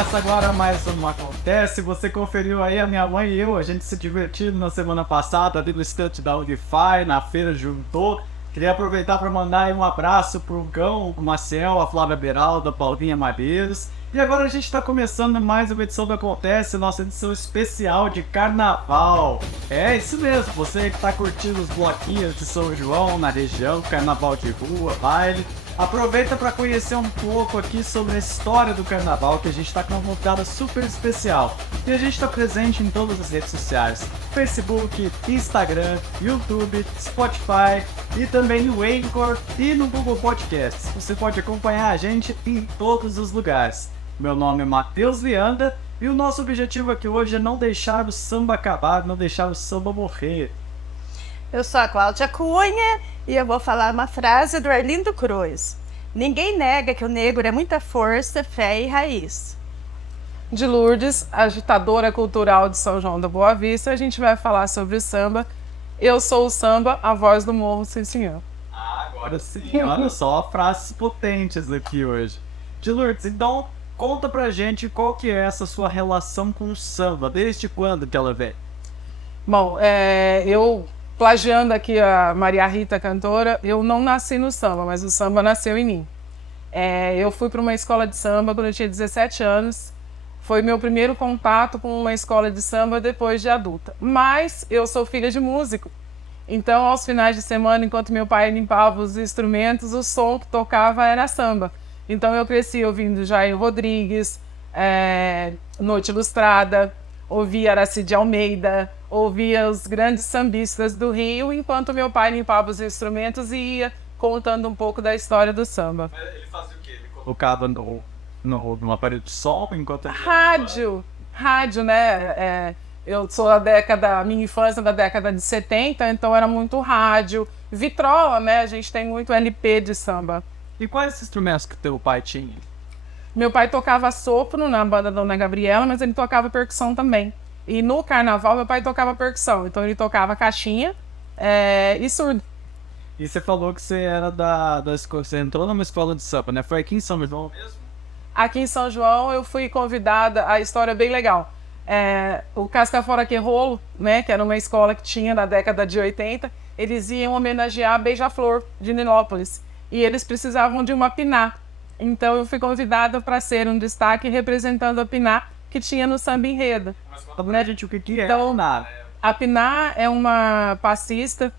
Começa agora mais um Acontece. Você conferiu aí a minha mãe e eu, a gente se divertindo na semana passada ali no estante da Unify, na feira juntou. Queria aproveitar para mandar aí um abraço pro Gão, o Maciel, a Flávia Beraldo, a Paulinha Madeiros. E agora a gente está começando mais uma edição do Acontece, nossa edição especial de Carnaval. É isso mesmo, você que está curtindo os bloquinhos de São João na região, Carnaval de rua, baile. Aproveita para conhecer um pouco aqui sobre a história do Carnaval, que a gente está com uma convidada super especial. E a gente está presente em todas as redes sociais, Facebook, Instagram, YouTube, Spotify e também no Anchor e no Google Podcasts. Você pode acompanhar a gente em todos os lugares. Meu nome é Matheus Vianda e o nosso objetivo aqui hoje é não deixar o samba acabar, não deixar o samba morrer. Eu sou a Cláudia Cunha e eu vou falar uma frase do Arlindo Cruz. Ninguém nega que o negro é muita força, fé e raiz. De Lourdes, agitadora cultural de São João da Boa Vista, a gente vai falar sobre o samba. Eu sou o samba, a voz do morro, sim senhor. Agora sim, olha só, frases potentes aqui hoje. De Lourdes, então conta pra gente qual que é essa sua relação com o samba, desde quando que ela vem? Bom, eu, plagiando aqui a Maria Rita, cantora, eu não nasci no samba, mas o samba nasceu em mim. Eu fui para uma escola de samba quando eu tinha 17 anos. Foi meu primeiro contato com uma escola de samba depois de adulta. Mas eu sou filha de músico. Então, aos finais de semana, enquanto meu pai limpava os instrumentos, o som que tocava era samba. Então, eu cresci ouvindo Jair Rodrigues, Noite Ilustrada, ouvia Aracide Almeida, ouvia os grandes sambistas do Rio, enquanto meu pai limpava os instrumentos e ia contando um pouco da história do samba. Ele fazia o quê? Ele colocava no aparelho de som enquanto ele... Rádio, né? Eu sou minha infância da década de 70, então era muito rádio. Vitrola, né? A gente tem muito LP de samba. E quais instrumentos que teu pai tinha? Meu pai tocava sopro na banda da Dona Gabriela, mas ele tocava percussão também. E no carnaval, meu pai tocava percussão. Então ele tocava caixinha e surdo. E você falou que você era da escola, você entrou numa escola de samba, né? Foi aqui em São João mesmo? Aqui em São João eu fui convidada, a história é bem legal. O Casca Fora Que Rolo, né, que era uma escola que tinha na década de 80, eles iam homenagear a Beija-Flor de Nilópolis. E eles precisavam de uma piná. Então eu fui convidada para ser um destaque representando a piná que tinha no samba enredo. Mas conta pra gente o que é. Então, a piná é uma passista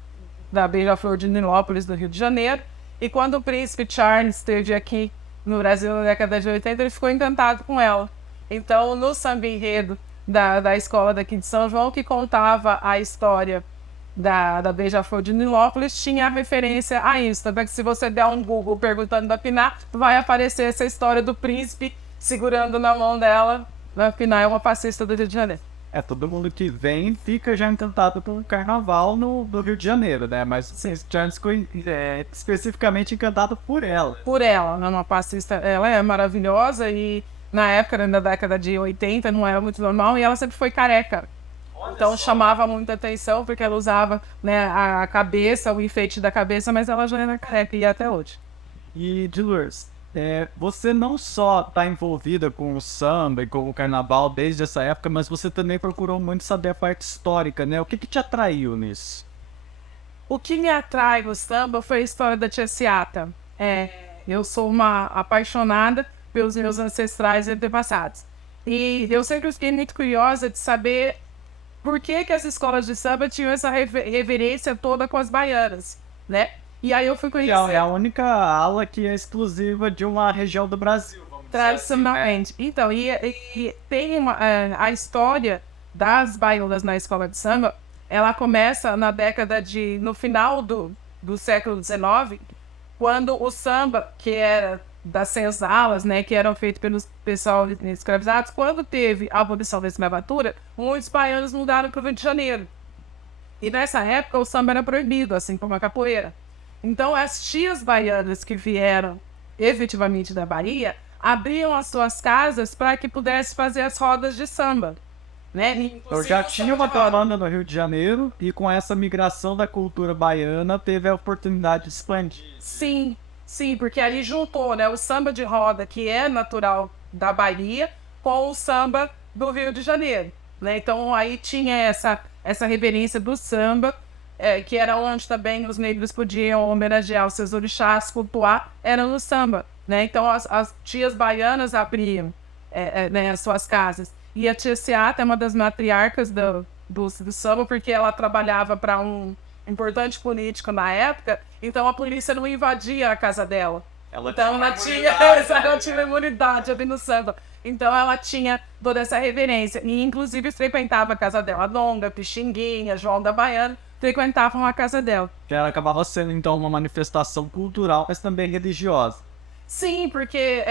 da Beija-Flor de Nilópolis, do Rio de Janeiro. E quando o príncipe Charles esteve aqui no Brasil na década de 80, ele ficou encantado com ela. Então, no samba enredo da escola daqui de São João, que contava a história da Beija-Flor de Nilópolis, tinha referência a isso. Tanto é que se você der um Google perguntando da piná, vai aparecer essa história do príncipe segurando na mão dela. A piná é uma passista do Rio de Janeiro. Todo mundo que vem fica já encantado pelo carnaval do Rio de Janeiro, né? Mas sim, Charles ficou especificamente encantado por ela. Por ela, né? Uma passista, ela é maravilhosa e na época, na década de 80, não era muito normal e ela sempre foi careca. Então chamava muita atenção porque ela usava, né, a cabeça, o enfeite da cabeça, mas ela já era careca e até hoje. E de Lourdes, você não só está envolvida com o samba e com o carnaval desde essa época, mas você também procurou muito saber a parte histórica, né? O que te atraiu nisso? O que me atrai no samba foi a história da Tia Ciata. Eu sou uma apaixonada pelos meus ancestrais e antepassados. E eu sempre fiquei muito curiosa de saber por que as escolas de samba tinham essa reverência toda com as baianas, né? E aí eu fui conhecer... É a única ala que é exclusiva de uma região do Brasil, vamos dizer tradicionalmente. assim, né? Então, e tem a história das baianas na escola de samba, ela começa no final do século XIX, quando o samba, que era das senzalas, né, que eram feitos pelos pessoal escravizados, quando teve a abolição da escravatura, muitos baianos mudaram para o Rio de Janeiro. E nessa época o samba era proibido, assim como a capoeira. Então as tias baianas que vieram efetivamente da Bahia abriam as suas casas para que pudesse fazer as rodas de samba, né? Eu já tinha uma banda no Rio de Janeiro e com essa migração da cultura baiana teve a oportunidade de expandir. Sim, porque ali juntou, né, o samba de roda, que é natural da Bahia, com o samba do Rio de Janeiro, né? Então aí tinha essa reverência do samba, que era onde também os negros podiam homenagear os seus orixás, cultuar, era no samba, né? Então as tias baianas abriam né, as suas casas. E a tia Seata é uma das matriarcas do samba, porque ela trabalhava para um importante político na época, então a polícia não invadia a casa dela. Então ela tinha imunidade ali no samba. Então ela tinha toda essa reverência. E inclusive frequentava a casa dela. Donga, Pixinguinha, João da Baiana frequentavam a casa dela. Que ela acabava sendo então uma manifestação cultural, mas também religiosa. Sim, porque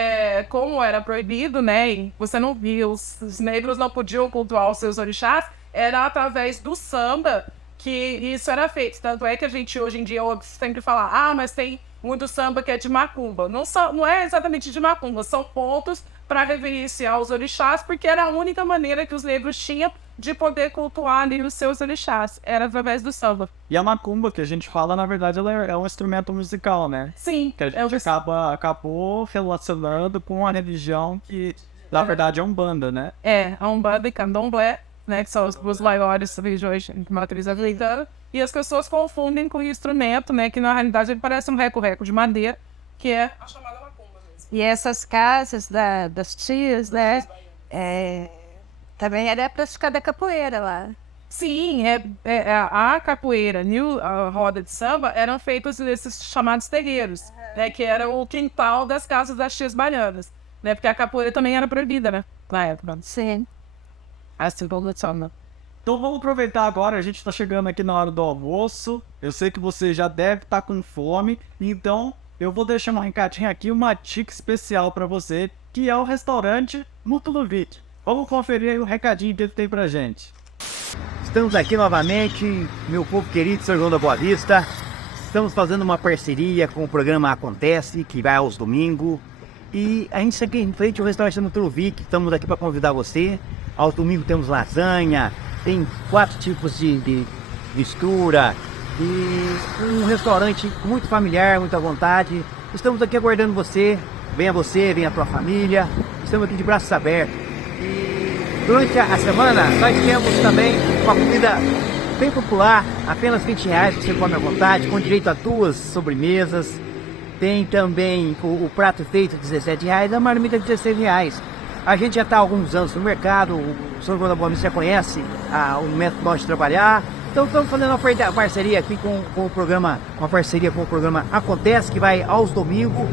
como era proibido, né? E você não via, os negros não podiam cultuar os seus orixás, era através do samba que isso era feito. Tanto é que a gente hoje em dia ouve sempre falar, mas tem muito samba que é de macumba. Não é exatamente de macumba, são pontos para reverenciar os orixás, porque era a única maneira que os negros tinham de poder cultuar ali os seus orixás, era através do samba. E a macumba que a gente fala, na verdade, ela é um instrumento musical, né? Sim. Que a gente acabou relacionando com a religião que, na verdade, é Umbanda, né? A Umbanda e Candomblé, né, que são as duas maiores religiões de matriz africana, e as pessoas confundem com o instrumento, né, que na realidade ele parece um reco-reco de madeira, que é a chamada macumba mesmo. E essas casas das tias, né? Também era praticada capoeira lá. Sim, a capoeira e a roda de samba eram feitos nesses chamados terreiros, né, que era o quintal das casas das tias baianas, né, porque a capoeira também era proibida, né, na época. Sim. Assim como samba. Então vamos aproveitar agora, a gente está chegando aqui na hora do almoço. Eu sei que você já deve estar com fome, então eu vou deixar um recadinho aqui, uma dica especial para você, que é o restaurante Mutulovic. Vamos conferir aí o recadinho que ele tem pra gente. Estamos aqui novamente, meu povo querido, São João da Boa Vista. Estamos fazendo uma parceria com o programa Acontece, que vai aos domingos. E a gente está aqui em frente ao restaurante Mutulovic, estamos aqui para convidar você. Aos domingos temos lasanha, tem 4 tipos de mistura. E um restaurante muito familiar, muito à vontade. Estamos aqui aguardando você, venha a tua família. Estamos aqui de braços abertos. E durante a semana nós temos também uma comida bem popular, apenas R$20, você come à vontade, com direito a 2 sobremesas. Tem também o prato feito R$17, a marmita R$16. A gente já está há alguns anos no mercado, o São João da Boa Vista já conhece o método nosso de trabalhar. Então estamos fazendo uma parceria aqui com o programa, uma parceria com o programa Acontece, que vai aos domingos.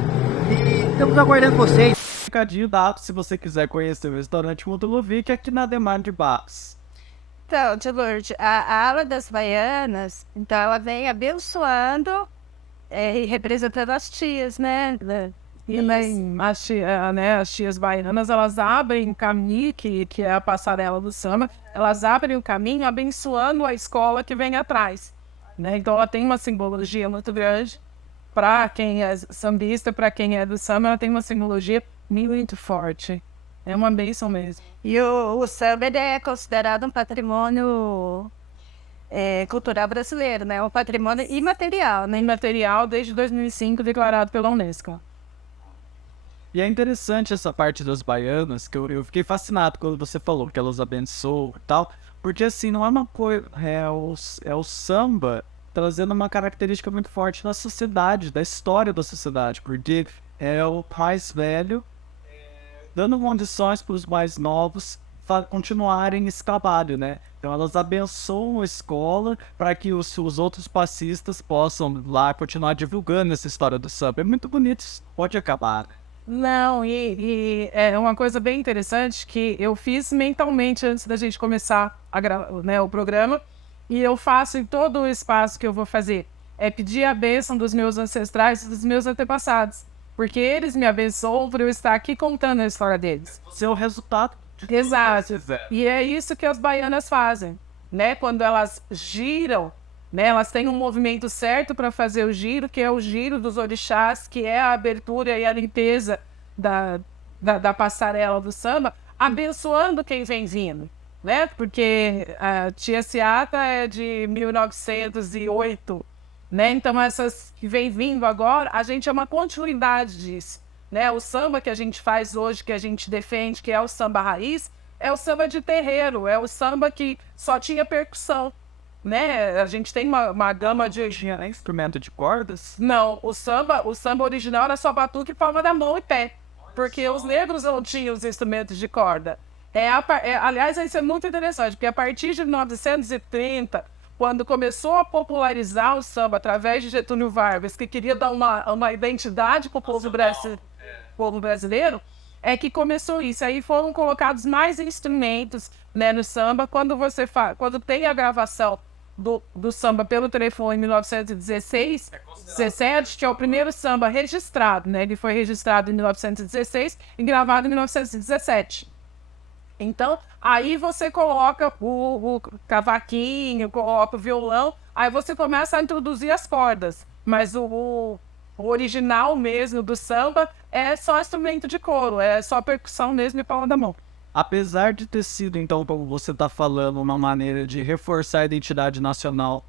E estamos aguardando vocês. Recadinho dado, se você quiser conhecer o restaurante Mutulovic, aqui na Demar de Barros. Então, tia Lourdes, a ala das baianas, então ela vem abençoando e representando as tias, né? E as tias baianas, elas abrem o caminho, que é a passarela do samba, elas abrem o caminho abençoando a escola que vem atrás, né? Então ela tem uma simbologia muito grande para quem é sambista, para quem é do samba, ela tem uma simbologia muito forte. É uma bênção mesmo. E o samba ele é considerado um patrimônio cultural brasileiro, né? Um patrimônio imaterial, né? Imaterial desde 2005, declarado pela Unesco. E é interessante essa parte das baianas, que eu fiquei fascinado quando você falou que elas abençoam e tal, porque assim, não é uma coisa, é o samba trazendo uma característica muito forte da sociedade, da história da sociedade, porque é o mais velho dando condições para os mais novos continuarem esse trabalho, né? Então elas abençoam a escola para que os outros passistas possam lá continuar divulgando essa história do samba. É muito bonito, isso pode acabar. Não, e é uma coisa bem interessante que eu fiz mentalmente antes da gente começar o programa, e eu faço em todo o espaço que eu vou fazer. É pedir a bênção dos meus ancestrais e dos meus antepassados, porque eles me abençoam por eu estar aqui contando a história deles. Você é o resultado de Exato. E é isso que as baianas fazem, né? Quando elas giram, né? Elas têm um movimento certo para fazer o giro, que é o giro dos orixás, que é a abertura e a limpeza da passarela do samba, abençoando quem vem vindo, né? Porque a tia Seata é de 1908, né? Então essas que vem vindo agora, a gente é uma continuidade disso, né? O samba que a gente faz hoje, que a gente defende, que é o samba raiz, é o samba de terreiro, é o samba que só tinha percussão, né? A gente tem uma gama de... Tinha nem instrumento de cordas? Não, o samba original era só batuque, palma da mão e pé. Porque os negros não tinham os instrumentos de corda. Aliás, isso é muito interessante, porque a partir de 1930, quando começou a popularizar o samba através de Getúlio Vargas, que queria dar uma identidade para o povo brasileiro, é que começou isso. Aí foram colocados mais instrumentos, né, no samba. Quando tem a gravação do samba pelo telefone em 1916, 17, que é o primeiro samba registrado, né? Ele foi registrado em 1916 e gravado em 1917. Então, aí você coloca o cavaquinho, coloca o violão, aí você começa a introduzir as cordas. Mas o original mesmo do samba é só instrumento de couro, é só percussão mesmo e palma da mão. Apesar de ter sido, então, como você está falando, uma maneira de reforçar a identidade nacional,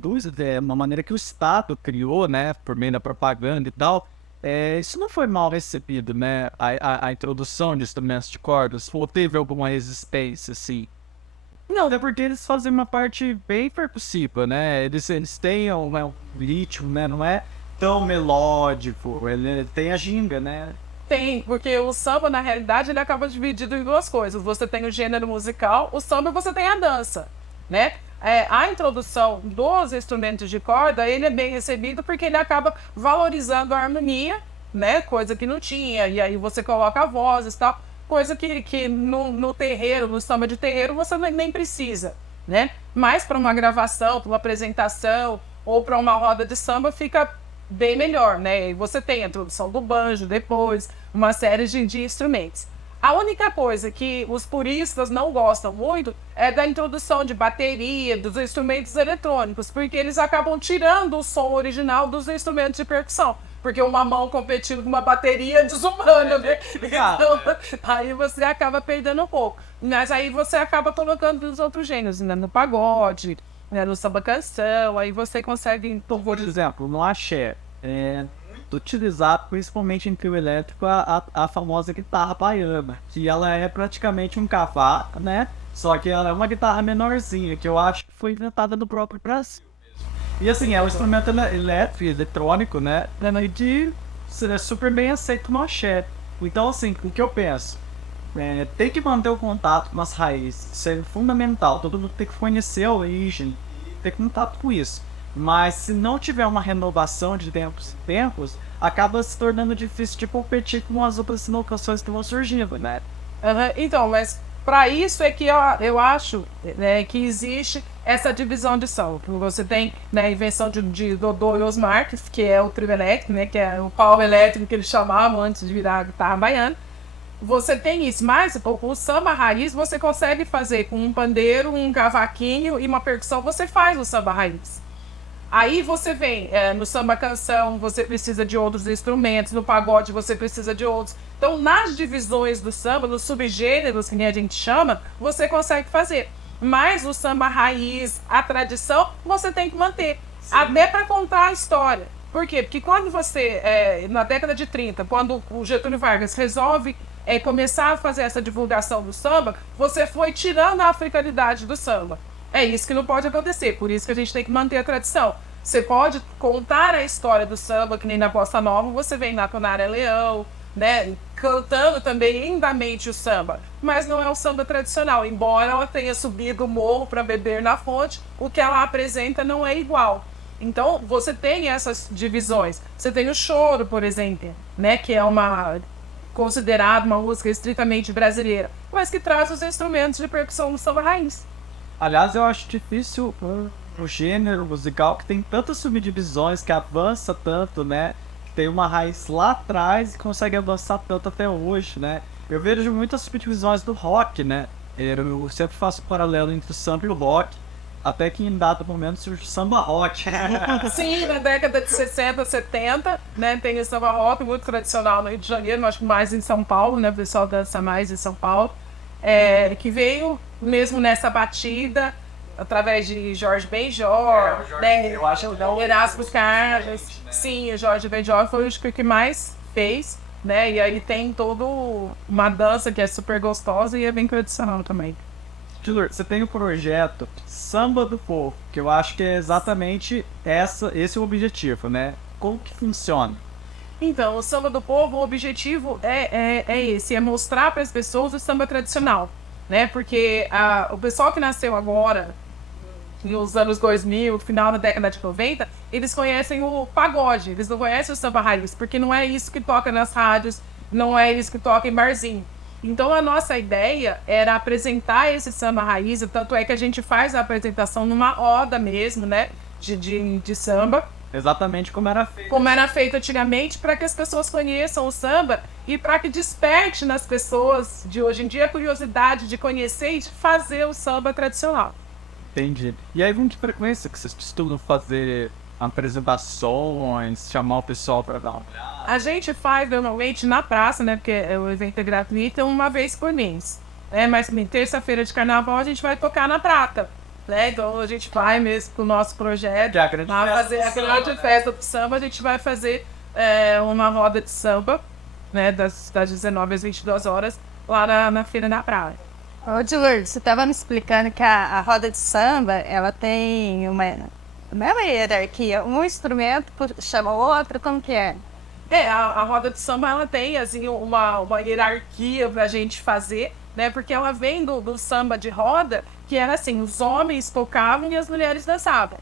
uma maneira que o Estado criou, né, por meio da propaganda e tal, isso não foi mal recebido, né, a introdução de instrumentos de cordas, ou teve alguma resistência, assim? Não, é porque eles fazem uma parte bem percussiva, né, eles têm um ritmo, né, não é tão melódico, ele tem a ginga, né? Tem, porque o samba, na realidade, ele acaba dividido em duas coisas. Você tem o gênero musical, o samba, e você tem a dança, né? A introdução dos instrumentos de corda, ele é bem recebido porque ele acaba valorizando a harmonia, né? Coisa que não tinha, e aí você coloca vozes e tal, coisa que no terreiro, no samba de terreiro, você nem precisa, né? Mas para uma gravação, para uma apresentação ou para uma roda de samba, fica bem melhor, né? E você tem a introdução do banjo depois, uma série de instrumentos. A única coisa que os puristas não gostam muito é da introdução de bateria, dos instrumentos eletrônicos, porque eles acabam tirando o som original dos instrumentos de percussão. Porque uma mão competindo com uma bateria é desumana, né? Então, aí você acaba perdendo um pouco. Mas aí você acaba colocando os outros gêneros, né? No pagode, né? No samba canção, aí você consegue... Por exemplo, no axé, utilizado principalmente em trio elétrico a famosa guitarra baiana, que ela é praticamente um cavaco, né? Só que ela é uma guitarra menorzinha, que eu acho que foi inventada no próprio Brasil. E assim, é um instrumento elétrico, eletrônico, né? E seria super bem aceito no axé. Então, assim, o que eu penso? Tem que manter o contato com as raízes, isso é fundamental. Todo mundo tem que conhecer a origem, ter contato com isso. Mas se não tiver uma renovação de tempos em tempos, acaba se tornando difícil de competir com as outras inovações que vão surgindo, né? Então, mas para isso é que eu acho, né, que existe essa divisão de samba. Você tem, né, a invenção de Dodô e Os Marques, que é o trio elétrico, né, que é o pau elétrico que eles chamavam antes de virar a guitarra baiana. Você tem isso, mas o samba raiz você consegue fazer com um pandeiro, um cavaquinho e uma percussão, você faz o samba raiz. Aí você vem no samba canção, você precisa de outros instrumentos, no pagode você precisa de outros. Então, nas divisões do samba, nos subgêneros, que nem a gente chama, você consegue fazer. Mas o samba raiz, a tradição, você tem que manter. Sim. Até para contar a história. Por quê? Porque quando você, na década de 30, quando o Getúlio Vargas resolve começar a fazer essa divulgação do samba, você foi tirando a africanidade do samba. É isso que não pode acontecer, por isso que a gente tem que manter a tradição. Você pode contar a história do samba, que nem na Bossa Nova, você vem na Tonara Leão, né, cantando também lindamente o samba. Mas não é o samba tradicional, embora ela tenha subido o morro para beber na fonte, o que ela apresenta não é igual. Então, você tem essas divisões. Você tem o choro, por exemplo, né, que é considerado uma música estritamente brasileira, mas que traz os instrumentos de percussão do samba raiz. Aliás, eu acho difícil o gênero musical que tem tantas subdivisões, que avança tanto, né? Que tem uma raiz lá atrás e consegue avançar tanto até hoje, né? Eu vejo muitas subdivisões do rock, né? Eu sempre faço um paralelo entre o samba e o rock, até que em dado momento surge o samba rock. Sim, na década de 60, 70, né? Tem o samba rock muito tradicional no Rio de Janeiro, acho que mais em São Paulo, né? O pessoal dança mais em São Paulo. Que veio mesmo nessa batida através de Jorge Benjor, né? Eu acho o Erasmo Carlos. Sim, o Jorge Benjor foi o que mais fez né? E aí tem toda uma dança que é super gostosa e é bem tradicional também. Tilur, você tem o projeto Samba do Povo, que eu acho que é exatamente esse o objetivo, né? Como que funciona? Então, o samba do povo, o objetivo é esse, é mostrar para as pessoas o samba tradicional, né? Porque o pessoal que nasceu agora, nos anos 2000, final da década de 90, eles conhecem o pagode, eles não conhecem o samba raiz, porque não é isso que toca nas rádios, não é isso que toca em barzinho. Então, a nossa ideia era apresentar esse samba raiz, tanto é que a gente faz a apresentação numa roda mesmo, né? De samba. Exatamente como era feito. Como era feito antigamente, para que as pessoas conheçam o samba e para que desperte nas pessoas de hoje em dia a curiosidade de conhecer e de fazer o samba tradicional. Entendi. E aí, vamos de frequência que vocês costumam fazer apresentações, chamar o pessoal para dar uma olhada? A gente faz normalmente na praça, né? Porque o evento é gratuito, uma vez por mês. Né? Mas terça-feira de carnaval a gente vai tocar na Prata. Né? Então a gente vai mesmo com o nosso projeto. Que é a grande vai festa fazer a do samba, grande né? festa do samba. A gente vai fazer uma roda de samba, né? Das 19 às 22 horas, lá na Feira da Praia. Ô, Dilur, você estava me explicando que a roda de samba, ela tem uma hierarquia. Um instrumento chama o outro, como que é? A roda de samba, ela tem, assim, uma hierarquia pra gente fazer, né? Porque ela vem do samba de roda, que era assim, os homens tocavam e as mulheres dançavam.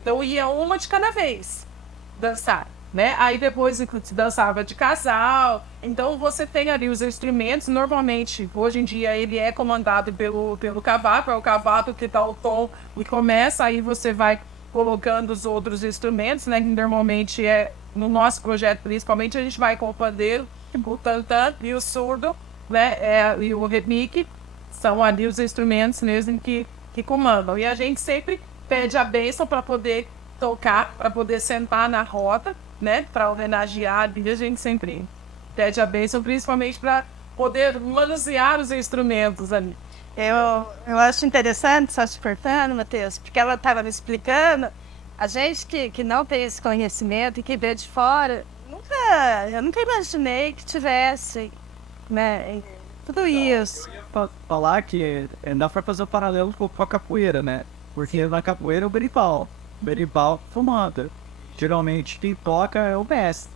Então ia uma de cada vez dançar, né? Aí depois se dançava de casal. Então você tem ali os instrumentos, normalmente, hoje em dia, ele é comandado pelo cavaco, é o cavaco que dá o tom e começa, aí você vai colocando os outros instrumentos, né? Que normalmente no nosso projeto, principalmente, a gente vai com o pandeiro, o tantã e o surdo, né? E o repique, são ali os instrumentos mesmo que comandam. E a gente sempre pede a bênção para poder tocar, para poder sentar na roda, né? Para homenagear, e a gente sempre pede a bênção, principalmente para poder manusear os instrumentos ali. Eu acho interessante, só te cortando, Matheus, porque ela estava me explicando, a gente que não tem esse conhecimento e que vê de fora, eu nunca imaginei que tivesse, né, tudo isso. Eu ia falar que dá pra fazer um paralelo com a capoeira, né? Porque na capoeira é o berimbau fumada. Geralmente quem toca é o mestre.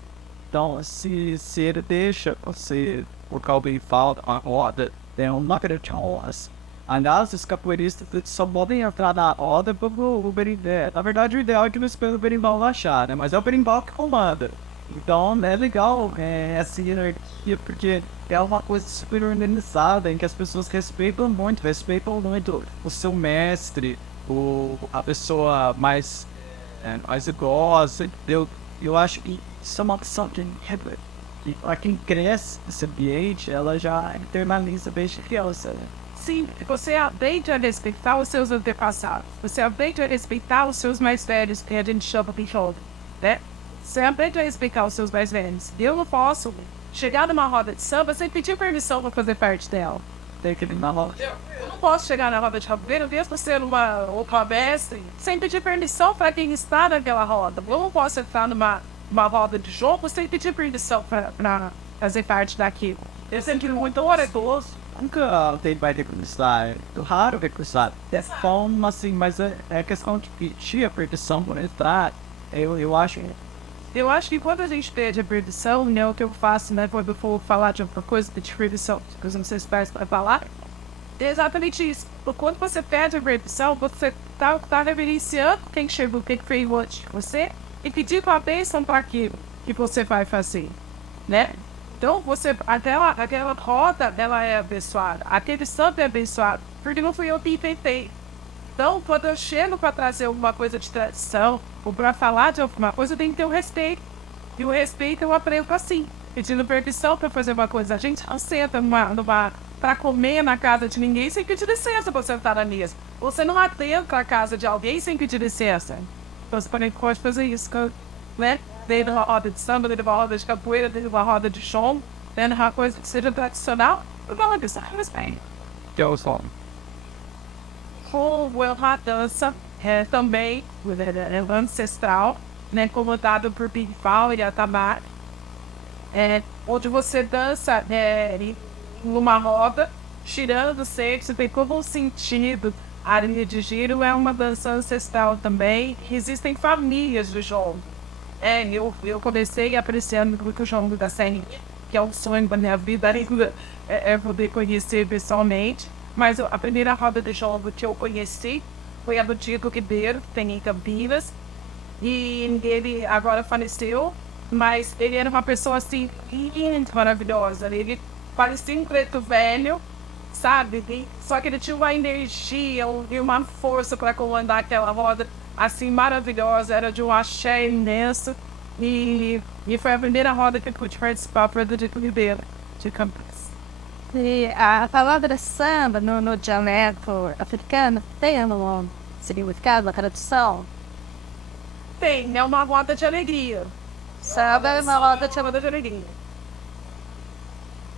Então, se ele deixa você tocar o berimbau na roda, tem uma grande roça. Aliás, os capoeiristas só podem entrar na roda pelo berimbau. Na verdade, o ideal é que não espere o berimbau baixar, né? Mas é o berimbau que comanda. Então, é legal essa hierarquia, porque é uma coisa super organizada, em que as pessoas respeitam muito o seu mestre, a pessoa mais idosa. Eu acho que isso é uma opção que e para quem cresce nesse ambiente, ela já internaliza bem de criança, né? Sim, você aprende a respeitar os seus antepassados. Você aprende a respeitar os seus mais velhos, que a gente chama de jovem, né? Você aprende a respeitar os seus mais velhos. Eu não posso chegar numa roda de samba sem pedir permissão para fazer parte dela. Tem que ir na roda. Eu não posso chegar na roda de capoeira, mesmo ser uma mestre, sem pedir permissão para quem está naquela roda. Eu não posso entrar numa roda de jogo sem pedir permissão para fazer parte daquilo. Eu sempre muito oretoso. Nunca tem vai recursar, é raro recursar. É só assim, mas é questão de pedir a permissão por entrar. Eu acho. Eu acho que quando a gente pede a permissão, né, o que eu faço, né, quando eu for falar de alguma coisa de permissão, que eu não sei se vai falar, é exatamente isso. Quando você pede a permissão, você tá reverenciando quem chegou, quem fez antes de você, e pedir com a bênção para aquilo que você vai fazer, né? Então, aquela roda, ela é abençoada. Aquele santo é abençoado, porque não fui eu que inventei. Então, quando eu chego para trazer alguma coisa de tradição, ou para falar de alguma coisa, eu tenho que ter o respeito. E o respeito eu aprendo assim, pedindo permissão para fazer uma coisa. A gente não senta para comer na casa de ninguém sem pedir licença para sentar na mesa. Você não adentra a casa de alguém sem pedir licença. Então, você pode fazer isso, né? Dentro de uma roda de samba, dentro de uma roda de capoeira, dentro de uma roda de chão, dentro de uma coisa que seja tradicional, eu não respeito. Que é o som. Com a dança também ancestral, né, comandado por Berimbau e Atabar. onde você dança numa roda, girando sempre, você tem todo um sentido. A linha de giro é uma dança ancestral também. Existem famílias do jongo. Eu comecei apreciando muito o jongo da Serrinha, que é um sonho da minha vida ainda, poder conhecer pessoalmente. Mas a primeira roda de jongo que eu conheci foi a do Diego Ribeiro, que tem em Campinas. E ele agora faleceu, mas ele era uma pessoa assim, muito maravilhosa. Ele parecia um preto velho, sabe? Só que ele tinha uma energia e uma força para comandar aquela roda assim maravilhosa. Era de um axé imenso. E foi a primeira roda que eu pude participar, foi do Diego Ribeiro, de Campinas. E a palavra samba no dialeto africano tem um significado, uma tradução? Tem, é uma roda de alegria. Samba é uma roda de alegria.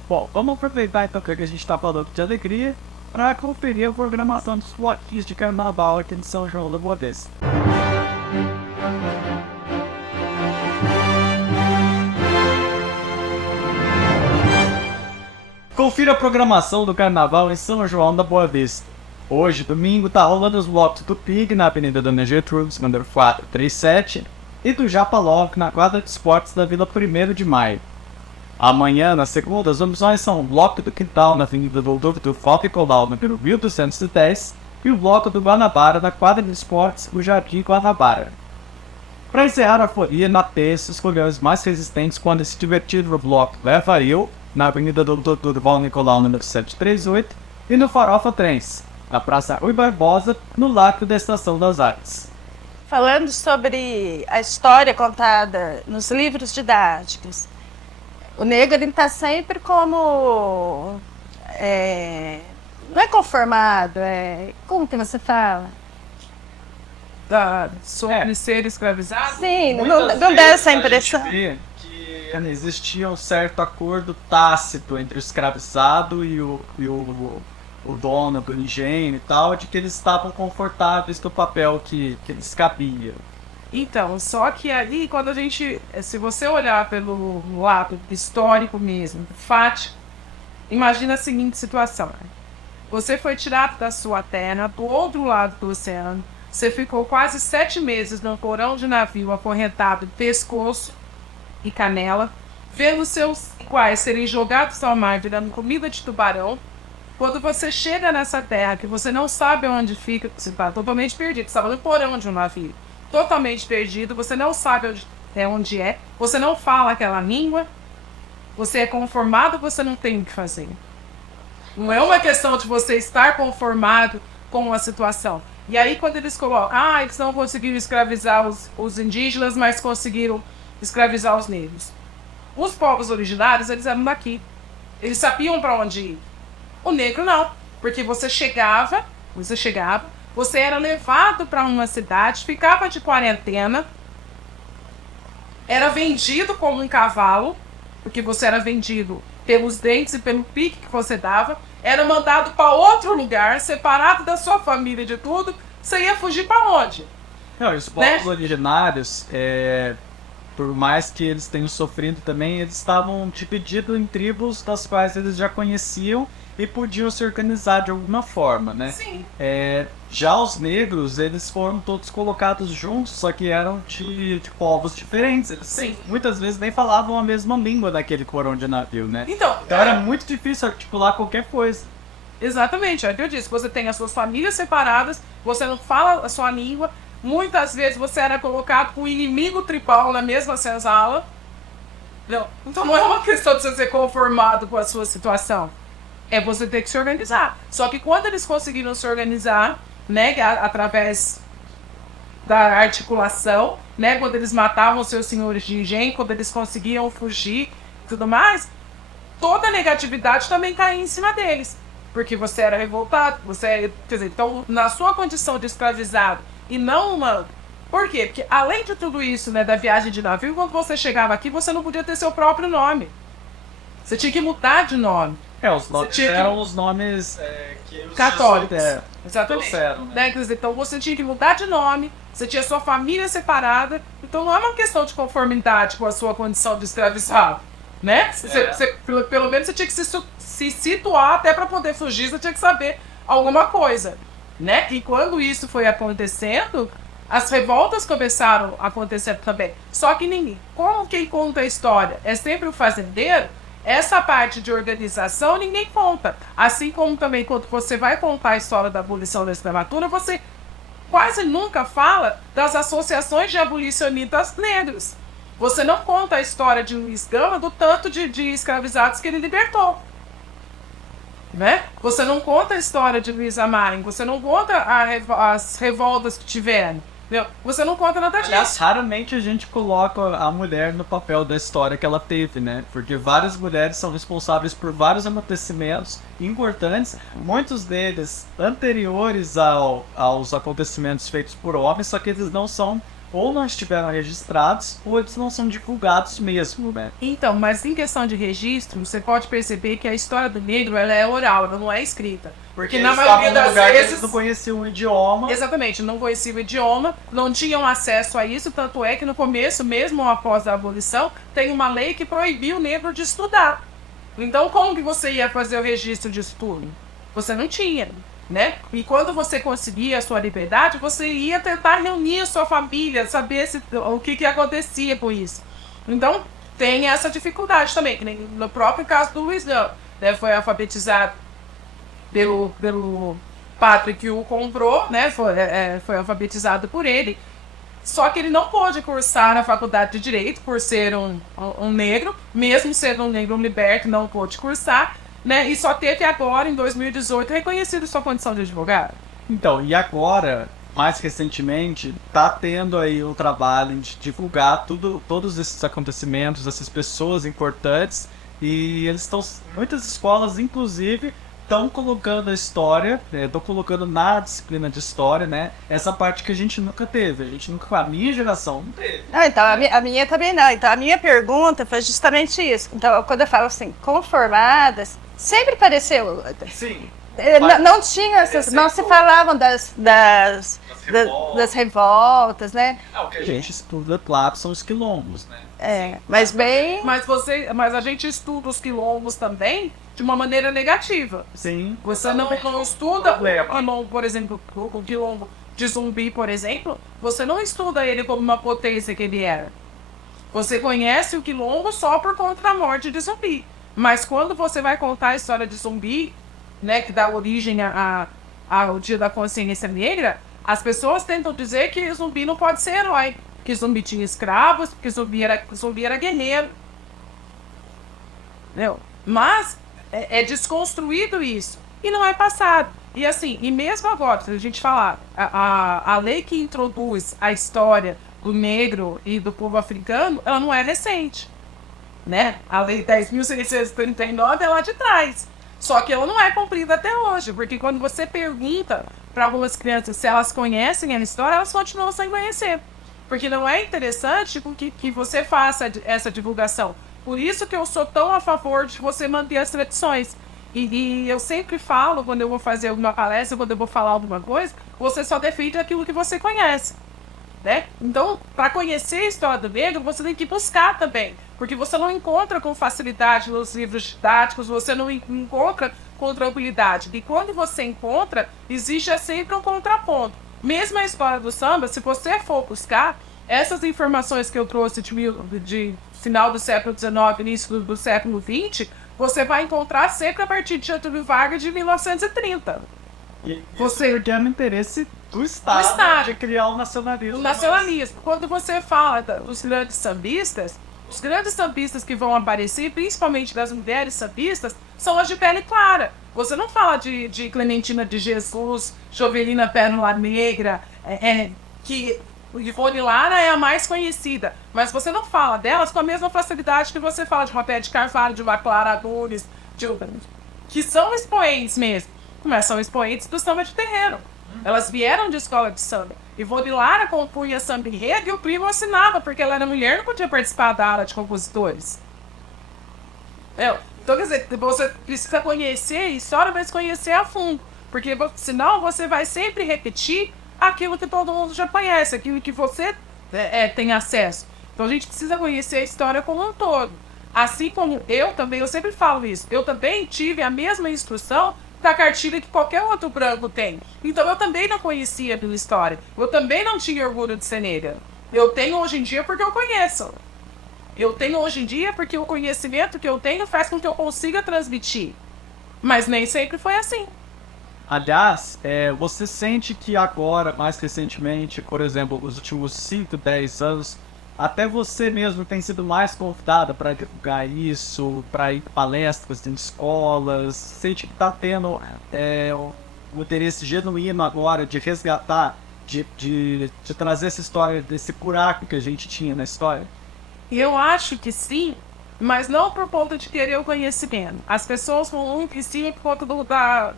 Bom, vamos aproveitar então que a gente está falando de alegria para conferir a programação dos bloquinhos de carnaval aqui em São João da Boa Vista. Confira a programação do carnaval em São João da Boa Vista. Hoje, domingo, tá rolando os blocos do Pig na Avenida Dona Gertrudes, número 437, e do Japaloc na quadra de esportes da Vila 1º de Maio. Amanhã, na segunda, as opções são o Bloco do Quintal na Avenida Doutor do Foco e Colau, número 1210, e o Bloco do Guanabara na quadra de esportes, o Jardim Guanabara. Para encerrar a folia, na terça, escolheu os mais resistentes quando se divertir no Bloco Leva Eu, na Avenida Doutor Durval Nicolau, número 738, e no Farofa Trens, na Praça Rui Barbosa, no Lacre da Estação das Artes. Falando sobre a história contada nos livros didáticos, o negro está sempre como... não é conformado, como que você fala? Sobre ser escravizado? Sim, não dá essa impressão. Que existia um certo acordo tácito entre o escravizado e o dono do engenho e tal, de que eles estavam confortáveis com o papel que eles cabiam. Então, só que ali, quando a gente, se você olhar pelo lado histórico mesmo, fático, imagina a seguinte situação. Você foi tirado da sua terra, do outro lado do oceano, você ficou quase 7 meses no porão de navio acorrentado em pescoço e canela, vendo seus iguais serem jogados ao mar virando comida de tubarão. Quando você chega nessa terra, que você não sabe onde fica, você está totalmente perdido, você estava no porão de um navio, totalmente perdido, você não sabe onde é, você não fala aquela língua, você é conformado, você não tem o que fazer. Não é uma questão de você estar conformado com a situação. E aí quando eles colocam, eles não conseguiram escravizar os indígenas, mas conseguiram escravizar os negros. Os povos originários, eles eram daqui. Eles sabiam para onde ir. O negro não, porque você chegava, você era levado para uma cidade, ficava de quarentena, era vendido como um cavalo, porque você era vendido pelos dentes e pelo pique que você dava, era mandado para outro lugar, separado da sua família e de tudo, você ia fugir para onde? Não, os povos originários, por mais que eles tenham sofrido também, eles estavam divididos em tribos das quais eles já conheciam e podiam se organizar de alguma forma, né? Sim. Já os negros, eles foram todos colocados juntos, só que eram de povos diferentes. Eles muitas vezes nem falavam a mesma língua daquele porão de navio, né? Então era muito difícil articular qualquer coisa. Exatamente, é o que eu disse. Você tem as suas famílias separadas, você não fala a sua língua. Muitas vezes você era colocado com o inimigo tribal na mesma senzala. Então não é uma questão de você ser conformado com a sua situação. É você ter que se organizar. Só que quando eles conseguiram se organizar, né, através da articulação, né, quando eles matavam seus senhores de engenho, quando eles conseguiam fugir e tudo mais, toda a negatividade também caía em cima deles. Porque você era revoltado, então na sua condição de escravizado e não humano. Por quê? Porque além de tudo isso, né, da viagem de navio, quando você chegava aqui, você não podia ter seu próprio nome. Você tinha que mudar de nome. Os nomes eram os nomes que os católicos. Exatamente. Trouxeram, né? Então você tinha que mudar de nome, você tinha sua família separada. Então não é uma questão de conformidade com a sua condição de escravizado. né? Pelo menos você tinha que se situar até para poder fugir, você tinha que saber alguma coisa, né? E quando isso foi acontecendo, as revoltas começaram a acontecer também. Só que ninguém, como quem conta a história é sempre o fazendeiro, essa parte de organização ninguém conta. Assim como também quando você vai contar a história da abolição da escravatura, você quase nunca fala das associações de abolicionistas negros. Você não conta a história de Luiz Gama do tanto de escravizados que ele libertou. Né? Você não conta a história de Luiz Amaro, você não conta as revoltas que tiveram. Entendeu? Você não conta nada disso. Aliás, raramente a gente coloca a mulher no papel da história que ela teve, né? Porque várias mulheres são responsáveis por vários acontecimentos importantes, muitos deles anteriores aos acontecimentos feitos por homens, só que eles não são, ou não estiveram registrados, ou eles não são divulgados mesmo, né? Então, mas em questão de registro, você pode perceber que a história do negro ela é oral, ela não é escrita. Porque na eles maioria estavam num das lugar que vezes eles não conheciam o idioma. Exatamente, não conheciam o idioma, não tinham acesso a isso, tanto é que no começo, mesmo após a abolição, tem uma lei que proibiu o negro de estudar. Então, como que você ia fazer o registro de estudo? Você não tinha, né? E quando você conseguia a sua liberdade, você ia tentar reunir a sua família, saber o que acontecia com isso. Então, tem essa dificuldade também, que nem no próprio caso do Luiz Gama, né? Foi alfabetizado pelo padre que o comprou, né? Foi alfabetizado por ele. Só que ele não pôde cursar na faculdade de Direito por ser um negro, mesmo sendo um negro liberto, não pôde cursar, né? E só teve agora, em 2018, reconhecido sua condição de advogado. Então, e agora, mais recentemente, tá tendo aí o trabalho de divulgar todos esses acontecimentos, essas pessoas importantes, e eles estão, muitas escolas, inclusive, estão colocando a história, estão colocando na disciplina de história, né? Essa parte que a gente nunca teve, a minha geração não teve. Não, então, a minha também não. Então, a minha pergunta foi justamente isso. Então, quando eu falo assim, conformadas, sempre pareceu. Sim. Não tinha essas, não se falavam das revoltas, né? O que a gente estuda lá são os quilombos, né? Mas bem... Mas a gente estuda os quilombos também de uma maneira negativa. Sim. Você não estuda, por exemplo, o quilombo de Zumbi, por exemplo, você não estuda ele como uma potência que ele era. Você conhece o quilombo só por conta da morte de Zumbi. Mas quando você vai contar a história de Zumbi, né, que dá origem ao Dia da Consciência Negra, as pessoas tentam dizer que Zumbi não pode ser herói, que Zumbi tinha escravos, que Zumbi era guerreiro. Entendeu? Mas é desconstruído isso e não é passado. E assim, e mesmo agora, se a gente falar, a lei que introduz a história do negro e do povo africano, ela não é recente, né? A lei 10.639 é lá de trás. Só que ela não é cumprida até hoje, porque quando você pergunta para algumas crianças se elas conhecem a história, elas continuam sem conhecer. Porque não é interessante que você faça essa divulgação. Por isso que eu sou tão a favor de você manter as tradições. E eu sempre falo, quando eu vou fazer alguma palestra, quando eu vou falar alguma coisa, você só defende aquilo que você conhece, né? Então, para conhecer a história do negro, você tem que buscar também. Porque você não encontra com facilidade nos livros didáticos, você não encontra com tranquilidade. E quando você encontra, existe sempre um contraponto. Mesmo a história do samba, se você for buscar, essas informações que eu trouxe de final do século XIX, início do século XX, você vai encontrar sempre a partir de Getúlio Vargas de 1930. Você quer no interesse do Estado, de criar o nacionalismo. O nacionalismo. Quando você fala dos grandes sambistas, os grandes sambistas que vão aparecer, principalmente das mulheres sambistas, são as de pele clara. Você não fala de Clementina de Jesus, Jovelina Pérola Negra, que Ivone Lara é a mais conhecida, mas você não fala delas com a mesma facilidade que você fala de Rapé de Carvalho, de Clara Nunes, que são expoentes mesmo, mas são expoentes do samba de terreiro. Elas vieram de escola de samba. Ivone Lara compunha samba enredo e o primo assinava, porque ela era mulher e não podia participar da aula de compositores. Então, quer dizer, você precisa conhecer a história, mas conhecer a fundo, porque senão você vai sempre repetir aquilo que todo mundo já conhece, aquilo que você tem acesso. Então a gente precisa conhecer a história como um todo. Assim como eu também, eu sempre falo isso, eu também tive a mesma instrução da cartilha que qualquer outro branco tem. Então eu também não conhecia a minha história. Eu também não tinha orgulho de ser negra. Eu tenho hoje em dia porque eu conheço. Eu tenho hoje em dia porque o conhecimento que eu tenho faz com que eu consiga transmitir. Mas nem sempre foi assim. Aliás, você sente que agora, mais recentemente, por exemplo, os últimos 5, 10 anos, até você mesmo tem sido mais convidada para divulgar isso, para ir em palestras em escolas, sente que está tendo um interesse genuíno agora de resgatar, de trazer essa história, desse buraco que a gente tinha na história? Eu acho que sim, mas não por conta de querer o conhecimento. As pessoas vão em cima por conta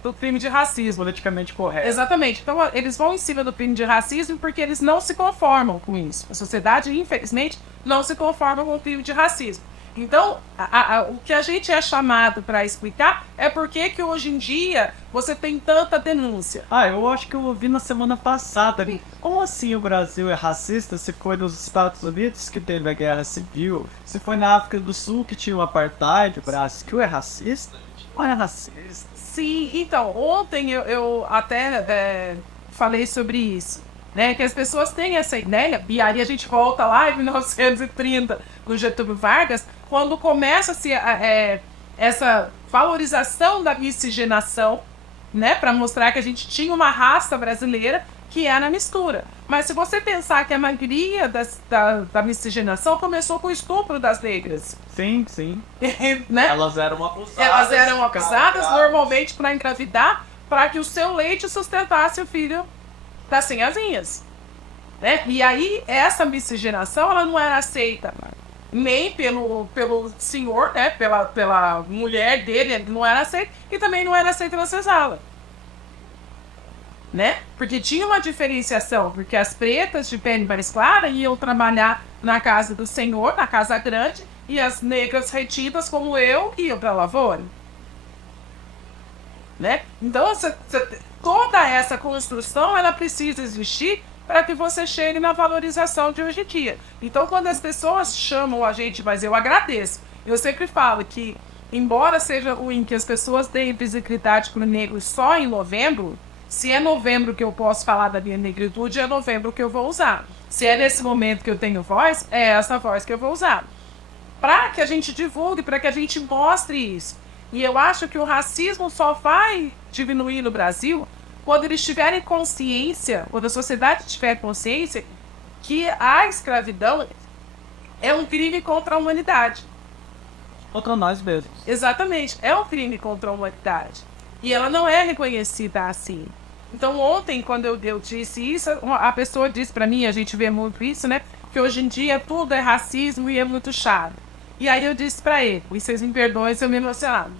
do crime de racismo. Politicamente correto. Exatamente. Então, eles vão em cima do crime de racismo porque eles não se conformam com isso. A sociedade, infelizmente, não se conforma com o crime de racismo. Então, o que a gente é chamado para explicar é por que hoje em dia você tem tanta denúncia. Eu acho que eu ouvi na semana passada. Como assim o Brasil é racista? Se foi nos Estados Unidos que teve a guerra civil, se foi na África do Sul que tinha o apartheid, o Brasil é racista? Não é racista. Sim, então, ontem eu até falei sobre isso. Né, que as pessoas têm essa ideia, e aí a gente volta lá em 1930, com Getúlio Vargas, quando começa-se essa valorização da miscigenação, né, para mostrar que a gente tinha uma raça brasileira que era a mistura. Mas se você pensar que a maioria da miscigenação começou com o estupro das negras. Sim, sim. Né? Elas eram abusadas. Elas eram abusadas normalmente para engravidar, para que o seu leite sustentasse o filho das senhazinhas, né? E aí essa miscigenação ela não era aceita nem pelo senhor, né? Pela mulher dele não era aceita, e também não era aceita na senzala, né? Porque tinha uma diferenciação, porque as pretas de pele mais clara iam trabalhar na casa do senhor, na casa grande, e as negras retidas como eu iam para a lavoura, né? Então toda essa construção, ela precisa existir para que você chegue na valorização de hoje em dia. Então, quando as pessoas chamam a gente, mas eu agradeço. Eu sempre falo que, embora seja ruim que as pessoas deem visibilidade para o negro só em novembro, se é novembro que eu posso falar da minha negritude, é novembro que eu vou usar. Se é nesse momento que eu tenho voz, é essa voz que eu vou usar. Para que a gente divulgue, para que a gente mostre isso. E eu acho que o racismo só vai diminuir no Brasil quando eles tiverem consciência, quando a sociedade tiver consciência que a escravidão é um crime contra a humanidade. Contra nós mesmos. Exatamente, é um crime contra a humanidade. E ela não é reconhecida assim. Então ontem, quando eu disse isso, a pessoa disse para mim, a gente vê muito isso, né? Que hoje em dia tudo é racismo e é muito chato. E aí eu disse para ele, e vocês me perdoem se eu me emocionar,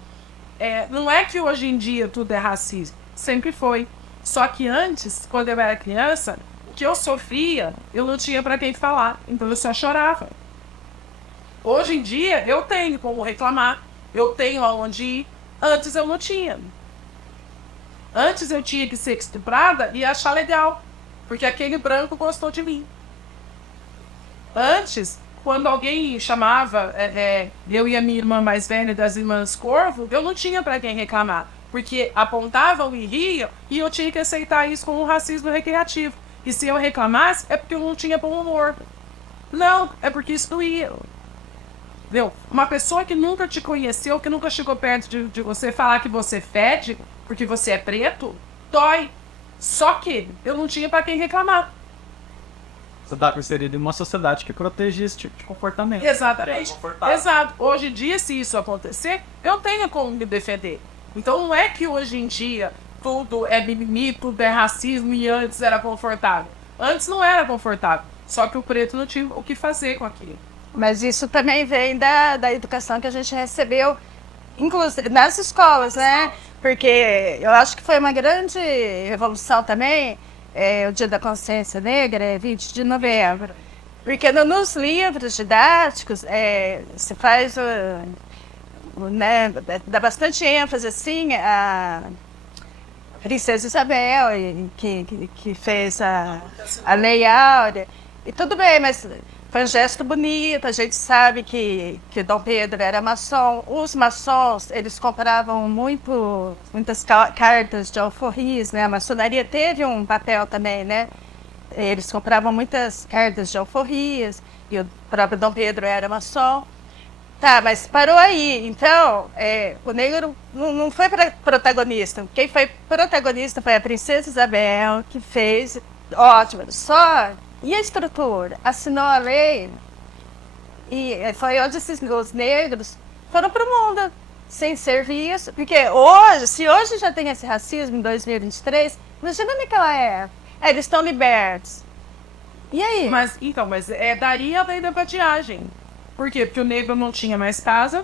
não é que hoje em dia tudo é racismo, sempre foi. Só que antes, quando eu era criança, o que eu sofria, eu não tinha para quem falar, então eu só chorava. Hoje em dia, eu tenho como reclamar, eu tenho aonde ir, antes eu não tinha. Antes eu tinha que ser estuprada e achar legal, porque aquele branco gostou de mim. Antes, quando alguém chamava eu e a minha irmã mais velha das irmãs Corvo, eu não tinha para quem reclamar, porque apontavam e riam, e eu tinha que aceitar isso como um racismo recreativo. E se eu reclamasse, é porque eu não tinha bom humor. Não, é porque isso doía. Entendeu? Uma pessoa que nunca te conheceu, que nunca chegou perto de você, falar que você fede porque você é preto, dói. Só que eu não tinha para quem reclamar. Você está inserido em uma sociedade que protege esse tipo de comportamento. Exatamente. Exato. Hoje em dia, se isso acontecer, eu tenho como me defender. Então não é que hoje em dia tudo é mimimi, tudo é racismo e antes era confortável. Antes não era confortável. Só que o preto não tinha o que fazer com aquilo. Mas isso também vem da educação que a gente recebeu, inclusive nas escolas, né? Porque eu acho que foi uma grande revolução também. O Dia da Consciência Negra é 20 de novembro. Porque nos livros didáticos se faz, né, dá bastante ênfase assim, a Princesa Isabel, que fez a Lei Áurea. E tudo bem, mas Foi um gesto bonito, a gente sabe que Dom Pedro era maçom. Os maçons, eles compravam muitas cartas de alforrias, né? A maçonaria teve um papel também, né? Eles compravam muitas cartas de alforrias, e o próprio Dom Pedro era maçom. Tá, mas parou aí. Então, o negro não foi protagonista. Quem foi protagonista foi a Princesa Isabel, que fez, ótimo, só... E a estrutura? Assinou a lei e foi onde os negros foram para o mundo, sem serviço. Porque hoje, se hoje já tem esse racismo em 2023, imagina naquela época. Eles estão libertos. E aí? Mas daria a lei da vadiagem. Por quê? Porque o negro não tinha mais casa,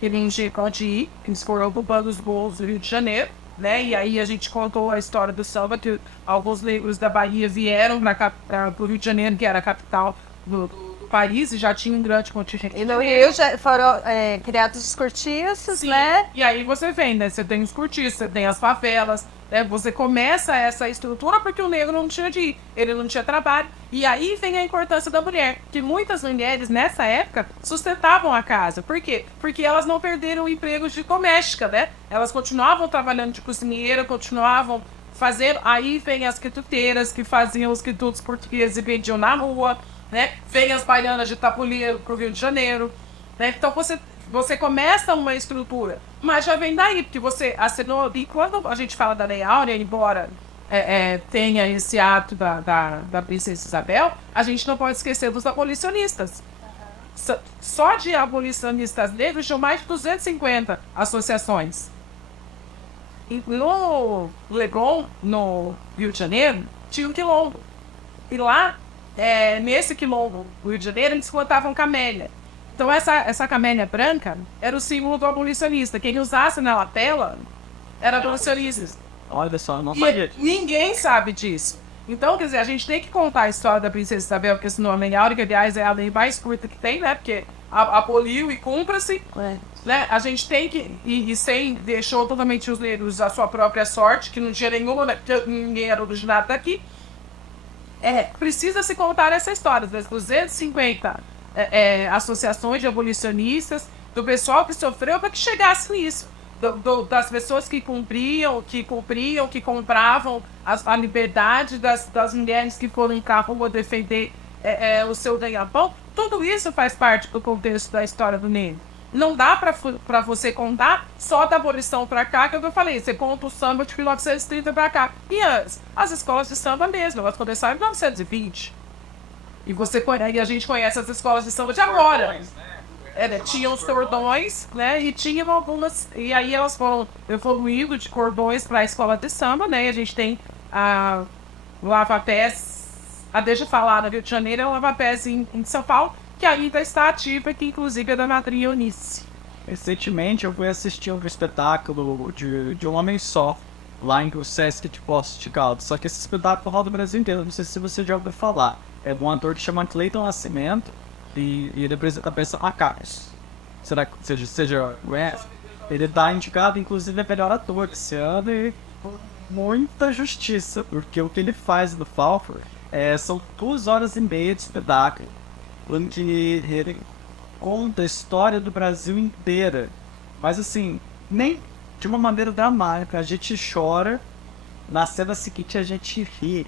ele não tinha onde ir, eles foram ocupando os morros do Rio de Janeiro, né? E aí a gente contou a história do samba, que alguns negros da Bahia vieram para o Rio de Janeiro, que era a capital do país, e já tinha um grande contingente. E no Rio já foram criados os cortiços, né? E aí você vem, né? Você tem os cortiços, você tem as favelas, né? Você começa essa estrutura porque o negro não tinha de ir, ele não tinha trabalho. E aí vem a importância da mulher, que muitas mulheres nessa época sustentavam a casa. Por quê? Porque elas não perderam o emprego de doméstica, né? Elas continuavam trabalhando de cozinheira, continuavam fazendo. Aí vem as quituteiras que faziam os quitutos portugueses e vendiam na rua, né? Vem as baianas de tapuleiro pro Rio de Janeiro, né? Então você começa uma estrutura, mas já vem daí, porque você assinou. E quando a gente fala da Lei Áurea, embora tenha esse ato da Princesa Isabel, a gente não pode esquecer dos abolicionistas. Só de abolicionistas negros tinham mais de 250 associações. E no Leblon, no Rio de Janeiro, tinha um quilombo. E lá, nesse quilombo do Rio de Janeiro, eles plantavam camélia. Então essa camélia branca era o símbolo do abolicionista. Quem usasse na lapela era abolicionista. Olha só, não sabia disso. Ninguém sabe disso. Então, quer dizer, a gente tem que contar a história da Princesa Isabel, porque senão a Lei Áurea, que aliás é a lei mais curta que tem, né? Porque aboliu e cumpra-se. Né? A gente tem que, e sem deixou totalmente os negros à sua própria sorte, que não tinha nenhuma, né? Porque ninguém era originado daqui. Precisa se contar essa história das 250 associações de abolicionistas, do pessoal que sofreu para que chegasse nisso. Das pessoas que compravam a liberdade, das mulheres que foram em rua defender o seu ganha-pão. Tudo isso faz parte do contexto da história do negro. Não dá para você contar só da abolição para cá, que eu falei, você conta o samba de 1930 para cá. E antes, as escolas de samba mesmo, elas começaram em 1920. E a gente conhece as escolas de samba de agora. Tinham os cordões, né? E tinham algumas. E aí elas foram evoluindo de cordões para a escola de samba, né? E a gente tem a Lava-Pés. Deixa eu falar, no Rio de Janeiro é o Lava-Pés em São Paulo, que ainda está ativa, que inclusive é da Madrinha Eunice. Recentemente eu fui assistir um espetáculo de um homem só, lá em o Sesc de Poços de Caldas. Só que esse espetáculo roda o Brasil inteiro, não sei se você já ouviu falar. É de um ator que chama Cleiton Nascimento e ele apresenta a peça Macacos. Será que você já conhece? Ele tá indicado, inclusive, a melhor ator esse ano e com muita justiça, porque o que ele faz no Falford são 2h30 de espetáculo, onde ele conta a história do Brasil inteira, mas assim, nem de uma maneira dramática. A gente chora, na cena seguinte a gente ri.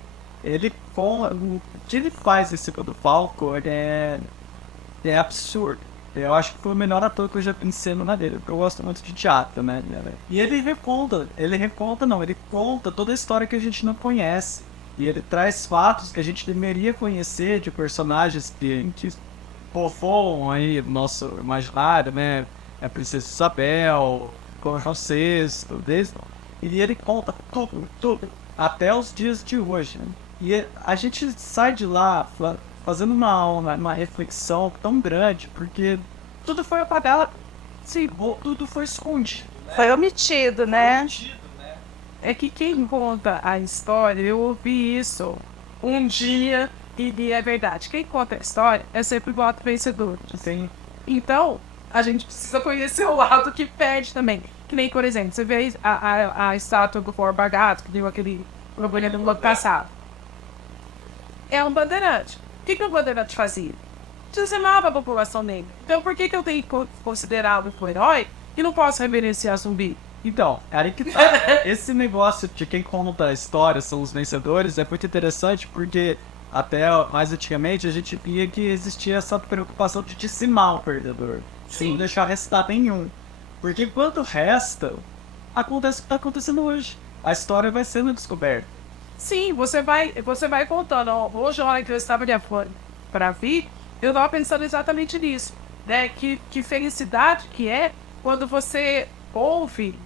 O que ele faz nesse do Falco é absurdo. Eu acho que foi o melhor ator que eu já pensei na dele, porque eu gosto muito de teatro, né? E ele conta toda a história que a gente não conhece. E ele traz fatos que a gente deveria conhecer de personagens que povoam aí nosso imaginário, né? A Princesa Isabel, João VI, e ele conta tudo, até os dias de hoje, né? E a gente sai de lá fazendo uma reflexão tão grande, porque tudo foi apagado, sim, tudo foi escondido. Foi omitido, né? É que quem conta a história, eu ouvi isso um dia e é verdade. Quem conta a história é sempre o voto vencedor. Sim. Então, a gente precisa conhecer o lado que perde também. Que nem, por exemplo, você vê a estátua do Borba Gato, que deu aquele problema no ano passado. É um bandeirante. O que o bandeirante fazia? dizimava a população negra. Então por que eu tenho que considerá-lo um herói e não posso reverenciar zumbi? Então, é aí que tá. Esse negócio de quem conta a história são os vencedores é muito interessante porque até mais antigamente a gente via que existia essa preocupação de dizimar o perdedor. Sem deixar restar nenhum. Porque quando resta, acontece o que está acontecendo hoje. A história vai sendo descoberta. Sim, você vai contando. Ó, hoje, a hora que eu estava para vir, eu estava pensando exatamente nisso. Né? Que felicidade que é quando você ouve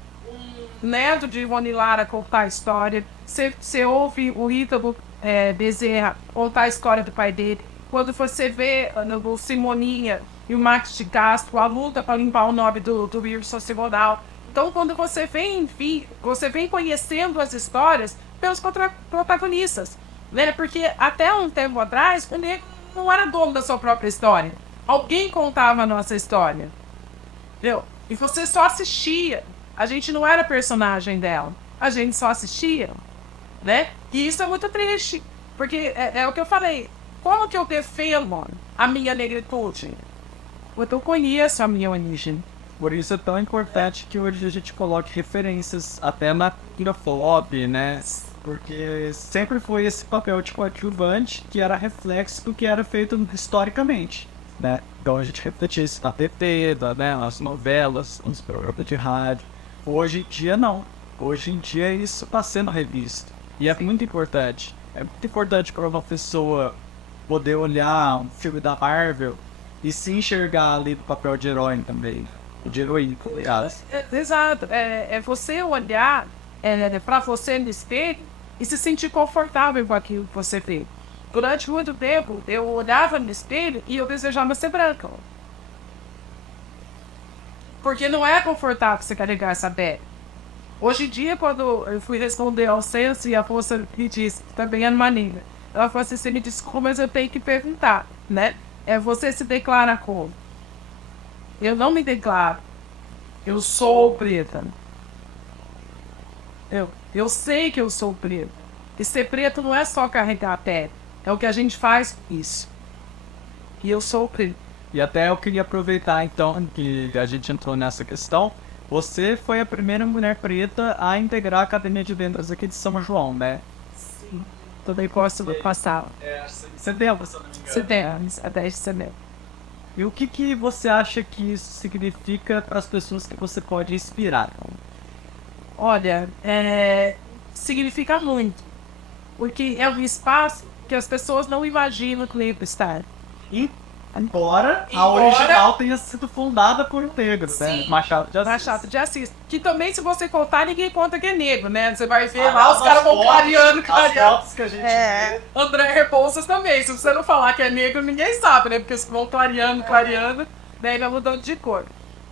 neto de Ivone Lara contar a história, você ouve o Ítalo Bezerra contar a história do pai dele, quando você vê o Simoninha e o Max de Castro, a luta para limpar o nome do Wilson Simonal. Então, quando você vem conhecendo as histórias pelos protagonistas, né? Porque até um tempo atrás, o negro não era dono da sua própria história. Alguém contava a nossa história. Entendeu? E você só assistia. A gente não era personagem dela. A gente só assistia, né? E isso é muito triste. Porque é o que eu falei. Como que eu defendo a minha negritude? Eu conheço a minha origem. Por isso é tão importante que hoje a gente coloque referências até na cultura pop, né? Porque sempre foi esse papel de coadjuvante que era reflexo do que era feito historicamente, né? Então a gente refletia isso na TV, né? As novelas, os programas de rádio. Hoje em dia não. Hoje em dia isso está sendo revisto. E é muito importante. É muito importante para uma pessoa poder olhar um filme da Marvel e se enxergar ali no papel de herói também. De heroína, aliás. Exato. É você olhar para você no espelho e se sentir confortável com aquilo que você vê. Durante muito tempo, eu olhava no espelho e eu desejava ser branca. Porque não é confortável você carregar essa pele. Hoje em dia, quando eu fui responder ao censo e a moça me disse, também é uma negra. Ela falou assim, você me desculpa, mas eu tenho que perguntar, né? Você se declara como? Eu não me declaro. Eu sou preta. Eu sei que eu sou preta. E ser preto não é só carregar a pele. É o que a gente faz com isso. E eu sou preto. E até eu queria aproveitar então que a gente entrou nessa questão. Você foi a primeira mulher preta a integrar a Academia de Letras aqui de São João, né? Sim. Também posso passar. Setembro, se eu não me engano. Setembro, a 10 de setembro. E o que você acha que isso significa para as pessoas que você pode inspirar? Olha, significa muito. Porque é um espaço que as pessoas não imaginam que deve estar. Embora a original tenha sido fundada por negros, né? Sim. Machado de Assis. Machado de Assis. Que também, se você contar, ninguém conta que é negro, né? Você vai ver lá, os caras vão clareando. As fotos que a gente vê. André Rebouças também. Se você não falar que é negro, ninguém sabe, né? Porque eles vão clareando, daí vai mudando de cor.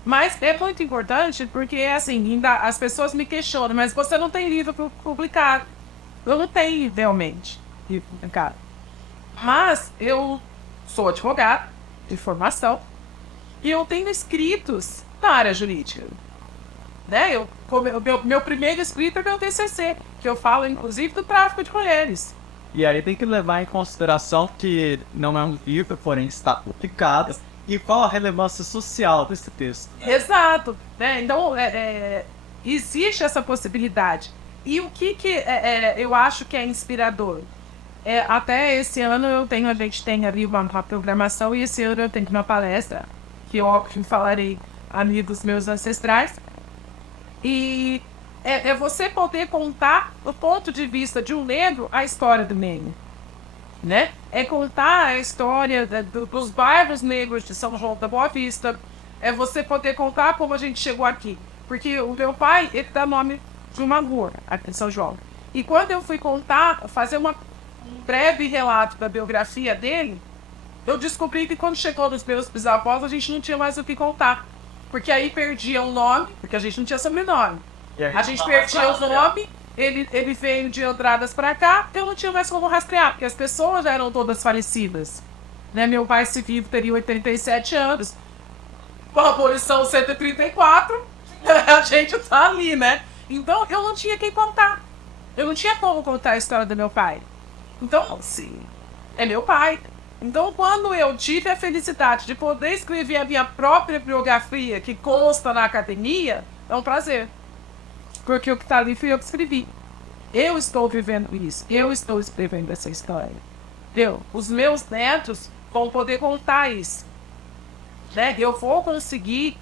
Mas é muito importante porque, assim, ainda as pessoas me questionam, mas você não tem livro para publicar. Eu não tenho, realmente, livro publicado. Mas eu sou advogado de formação e eu tenho escritos na área jurídica. Né? Meu primeiro escrito é meu TCC, que eu falo, inclusive, do tráfico de mulheres. E aí tem que levar em consideração que não é um livro, porém está publicado. E qual a relevância social desse texto? Exato. Né? Então, existe essa possibilidade. E o que eu acho que é inspirador? Até esse ano a gente tem ali uma programação e esse ano eu tenho uma palestra que eu falarei ali dos meus ancestrais. E é você poder contar do ponto de vista de um negro a história do negro. Né? É contar a história dos bairros negros de São João da Boa Vista. É você poder contar como a gente chegou aqui. Porque o meu pai, ele dá nome de uma rua aqui em São João. E quando eu fui fazer um breve relato da biografia dele, eu descobri que quando chegou nos meus bisavós, a gente não tinha mais o que contar. Porque aí perdia o nome, porque a gente não tinha sobrenome. A gente perdia o nome, ele veio de Andradas pra cá, eu não tinha mais como rastrear, porque as pessoas eram todas falecidas. Né? Meu pai, se vivo, teria 87 anos. Com a abolição 134, a gente tá ali, né? Então, eu não tinha quem contar. Eu não tinha como contar a história do meu pai. Então, sim, é meu pai. Então, quando eu tive a felicidade de poder escrever a minha própria biografia, que consta na academia, é um prazer. Porque o que está ali fui eu que escrevi. Eu estou vivendo isso. Eu estou escrevendo essa história. Entendeu? Os meus netos vão poder contar isso. Né? Eu vou conseguir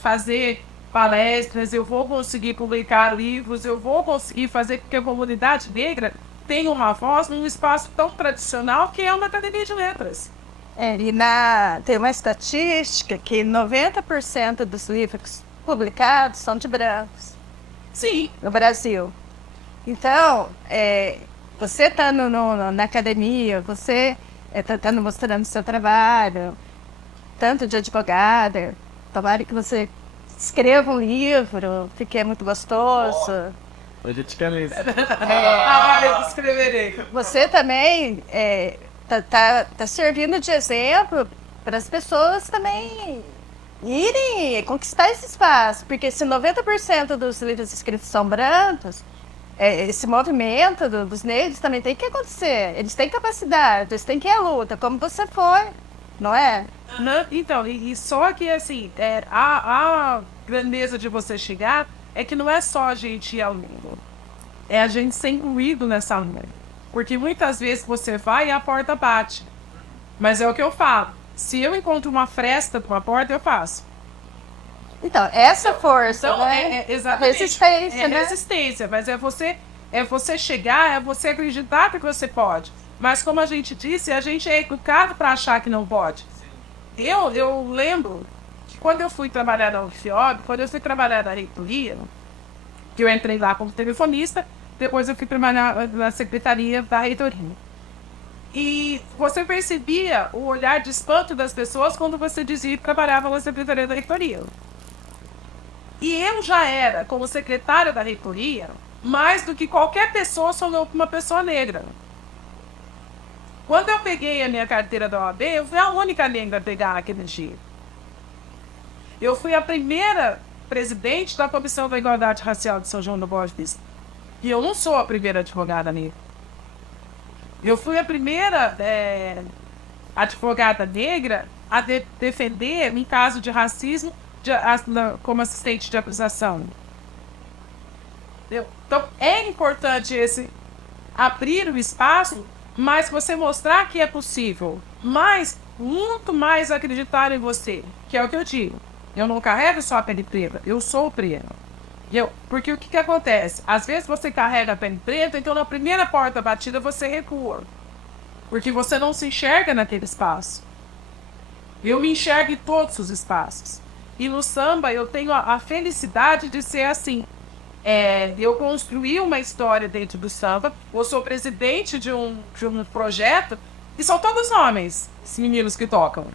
fazer palestras, eu vou conseguir publicar livros, eu vou conseguir fazer com que a comunidade negra tenha uma voz num espaço tão tradicional que é uma academia de letras. E tem uma estatística que 90% dos livros publicados são de brancos. Sim. No Brasil. Então, você estando na academia, você está mostrando seu trabalho, tanto de advogada, tomara que você escreva um livro, que é muito gostoso. A gente quer isso. Eu escreverei. Você também tá servindo de exemplo para as pessoas também irem conquistar esse espaço. Porque se 90% dos livros escritos são brancos, esse movimento dos negros também tem que acontecer. Eles têm capacidade, eles têm que ir à luta, como você foi, não é? Então, e só que assim, a grandeza de você chegar é que não é só a gente ir ao mundo, é a gente ser incluído nessa luta. Porque muitas vezes você vai e a porta bate. Mas é o que eu falo. Se eu encontro uma fresta para uma porta, eu faço. Então, essa força, Então, né? exatamente. Resistência, né? Resistência, mas é você chegar, é você acreditar que você pode. Mas como a gente disse, a gente é educado para achar que não pode. Eu lembro que quando eu fui trabalhar na UFIOB, quando eu fui trabalhar na reitoria, que eu entrei lá como telefonista, depois eu fui trabalhar na secretaria da reitoria. E você percebia o olhar de espanto das pessoas quando você dizia que trabalhava na secretaria da reitoria. E eu já era, como secretária da reitoria, mais do que qualquer pessoa, sou uma pessoa negra. Quando eu peguei a minha carteira da OAB, eu fui a única negra a pegar aquele dia. Eu fui a primeira presidente da Comissão da Igualdade Racial de São João da Boa Vista. E eu não sou a primeira advogada negra. Eu fui a primeira advogada negra a defender em caso de racismo como assistente de acusação. Entendeu? Então, é importante abrir o espaço, mas você mostrar que é possível. Mas, muito mais acreditar em você, que é o que eu digo. Eu não carrego só a pele preta, eu sou preta. Porque o que acontece? Às vezes você carrega a pele preta, então na primeira porta batida você recua. Porque você não se enxerga naquele espaço. Eu me enxergo em todos os espaços. E no samba eu tenho a felicidade de ser assim. Eu construí uma história dentro do samba. Eu sou presidente de um projeto e são todos homens, os meninos que tocam.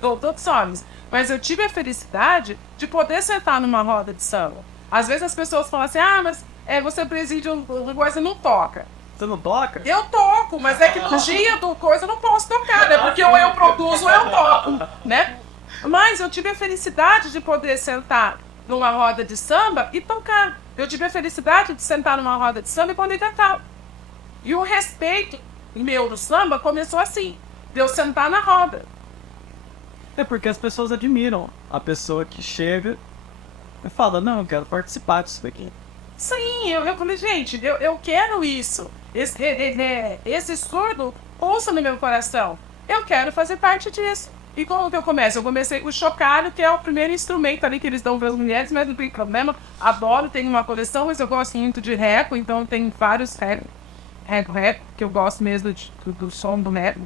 São todos homens. Mas eu tive a felicidade de poder sentar numa roda de samba. Às vezes as pessoas falam assim, mas você preside uma coisa e não toca. Você não toca? Eu toco, mas é que no dia do coisa eu não posso tocar, né? Porque ou eu produzo ou eu toco, né? Mas eu tive a felicidade de poder sentar numa roda de samba e tocar. Eu tive a felicidade de sentar numa roda de samba e poder cantar. E o respeito meu do samba começou assim, de eu sentar na roda. É porque as pessoas admiram a pessoa que chega e fala, não, eu quero participar disso daqui. Sim, eu falei, gente, eu quero isso. Esse surdo pulsa no meu coração. Eu quero fazer parte disso. E como que eu começo? Eu comecei com o chocalho, que é o primeiro instrumento ali que eles dão para as mulheres, mas não tem problema. Adoro, tenho uma coleção, mas eu gosto muito de reco, então tem vários reco, que eu gosto mesmo do som do reco.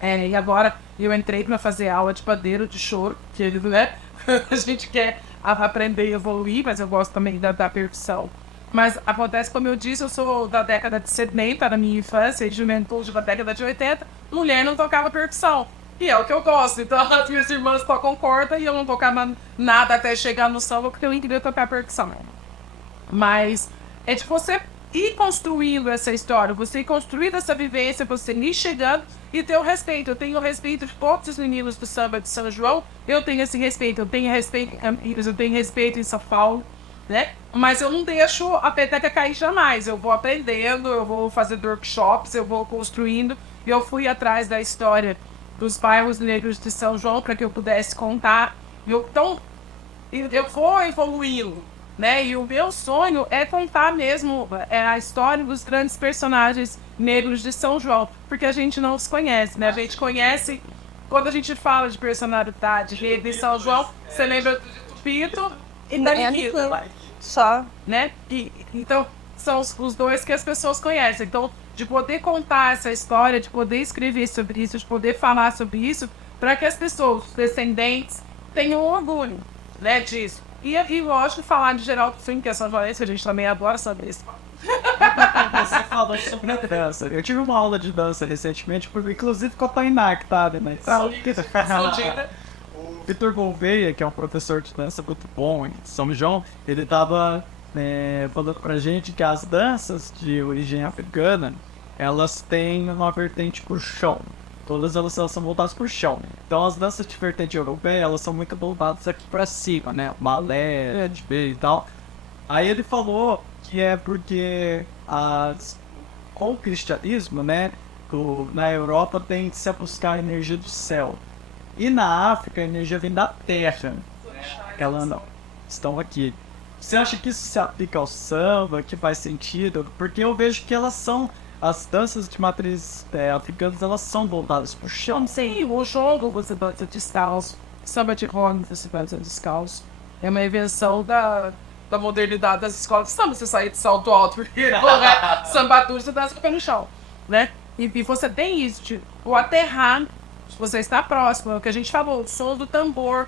E agora eu entrei para fazer aula de padeiro, de choro, que eles, né? A gente quer aprender e evoluir, mas eu gosto também da percussão. Mas acontece, como eu disse, eu sou da década de 70, da minha infância e juventude da década de 80, mulher não tocava percussão. E é o que eu gosto. Então as minhas irmãs tocam corda e eu não tocava nada até chegar no samba porque eu não queria tocar percussão. Mas é de você ir construindo essa história, você ir construindo essa vivência, você ir chegando e ter o respeito. Eu tenho o respeito de todos os meninos do samba de São João, eu tenho esse respeito. Eu tenho respeito em Campinas, eu tenho respeito em São Paulo, né? Mas eu não deixo a peteca cair jamais. Eu vou aprendendo, eu vou fazendo workshops, eu vou construindo eu fui atrás da história dos bairros negros de São João para que eu pudesse contar. Então, eu vou evoluindo, né? E o meu sonho é contar mesmo a história dos grandes personagens negros de São João, porque a gente não os conhece, né? A gente conhece, quando a gente fala de personalidade negra de São João, você lembra do Tupito e da Nikita, Só. né? Então, são os dois que as pessoas conhecem. Então, de poder contar essa história, de poder escrever sobre isso, de poder falar sobre isso, para que as pessoas, os descendentes, tenham orgulho, né, disso. E lógico, falar de Geraldo Filho, que é São João, a gente também adora saber isso. Você falou sobre a dança. Eu tive uma aula de dança recentemente, inclusive com a Tainá, que tá, né? O Vitor Gouveia, que é um professor de dança muito bom em São João, ele tava falando pra gente que as danças de origem africana, elas têm uma vertente pro chão. Todas elas são voltadas pro chão. Então as danças de vertente europeia, elas são muito voltadas aqui pra cima, né? Balé, de B e tal. Aí ele falou que é porque com o cristianismo, né? Na Europa tem-se a buscar a energia do céu. E na África a energia vem da terra. Ela não. Estão aqui. Você acha que isso se aplica ao samba, que faz sentido? Porque eu vejo que elas são... As danças de matriz africanas, elas são voltadas pro chão. Sim, o jogo você dança descalço, samba de roda você dança descalço. É uma invenção da modernidade das escolas de samba, você sair de salto alto, porque samba duro você dança pelo chão, né? E você tem isso, o aterrar, você está próximo, é o que a gente falou, o som do tambor,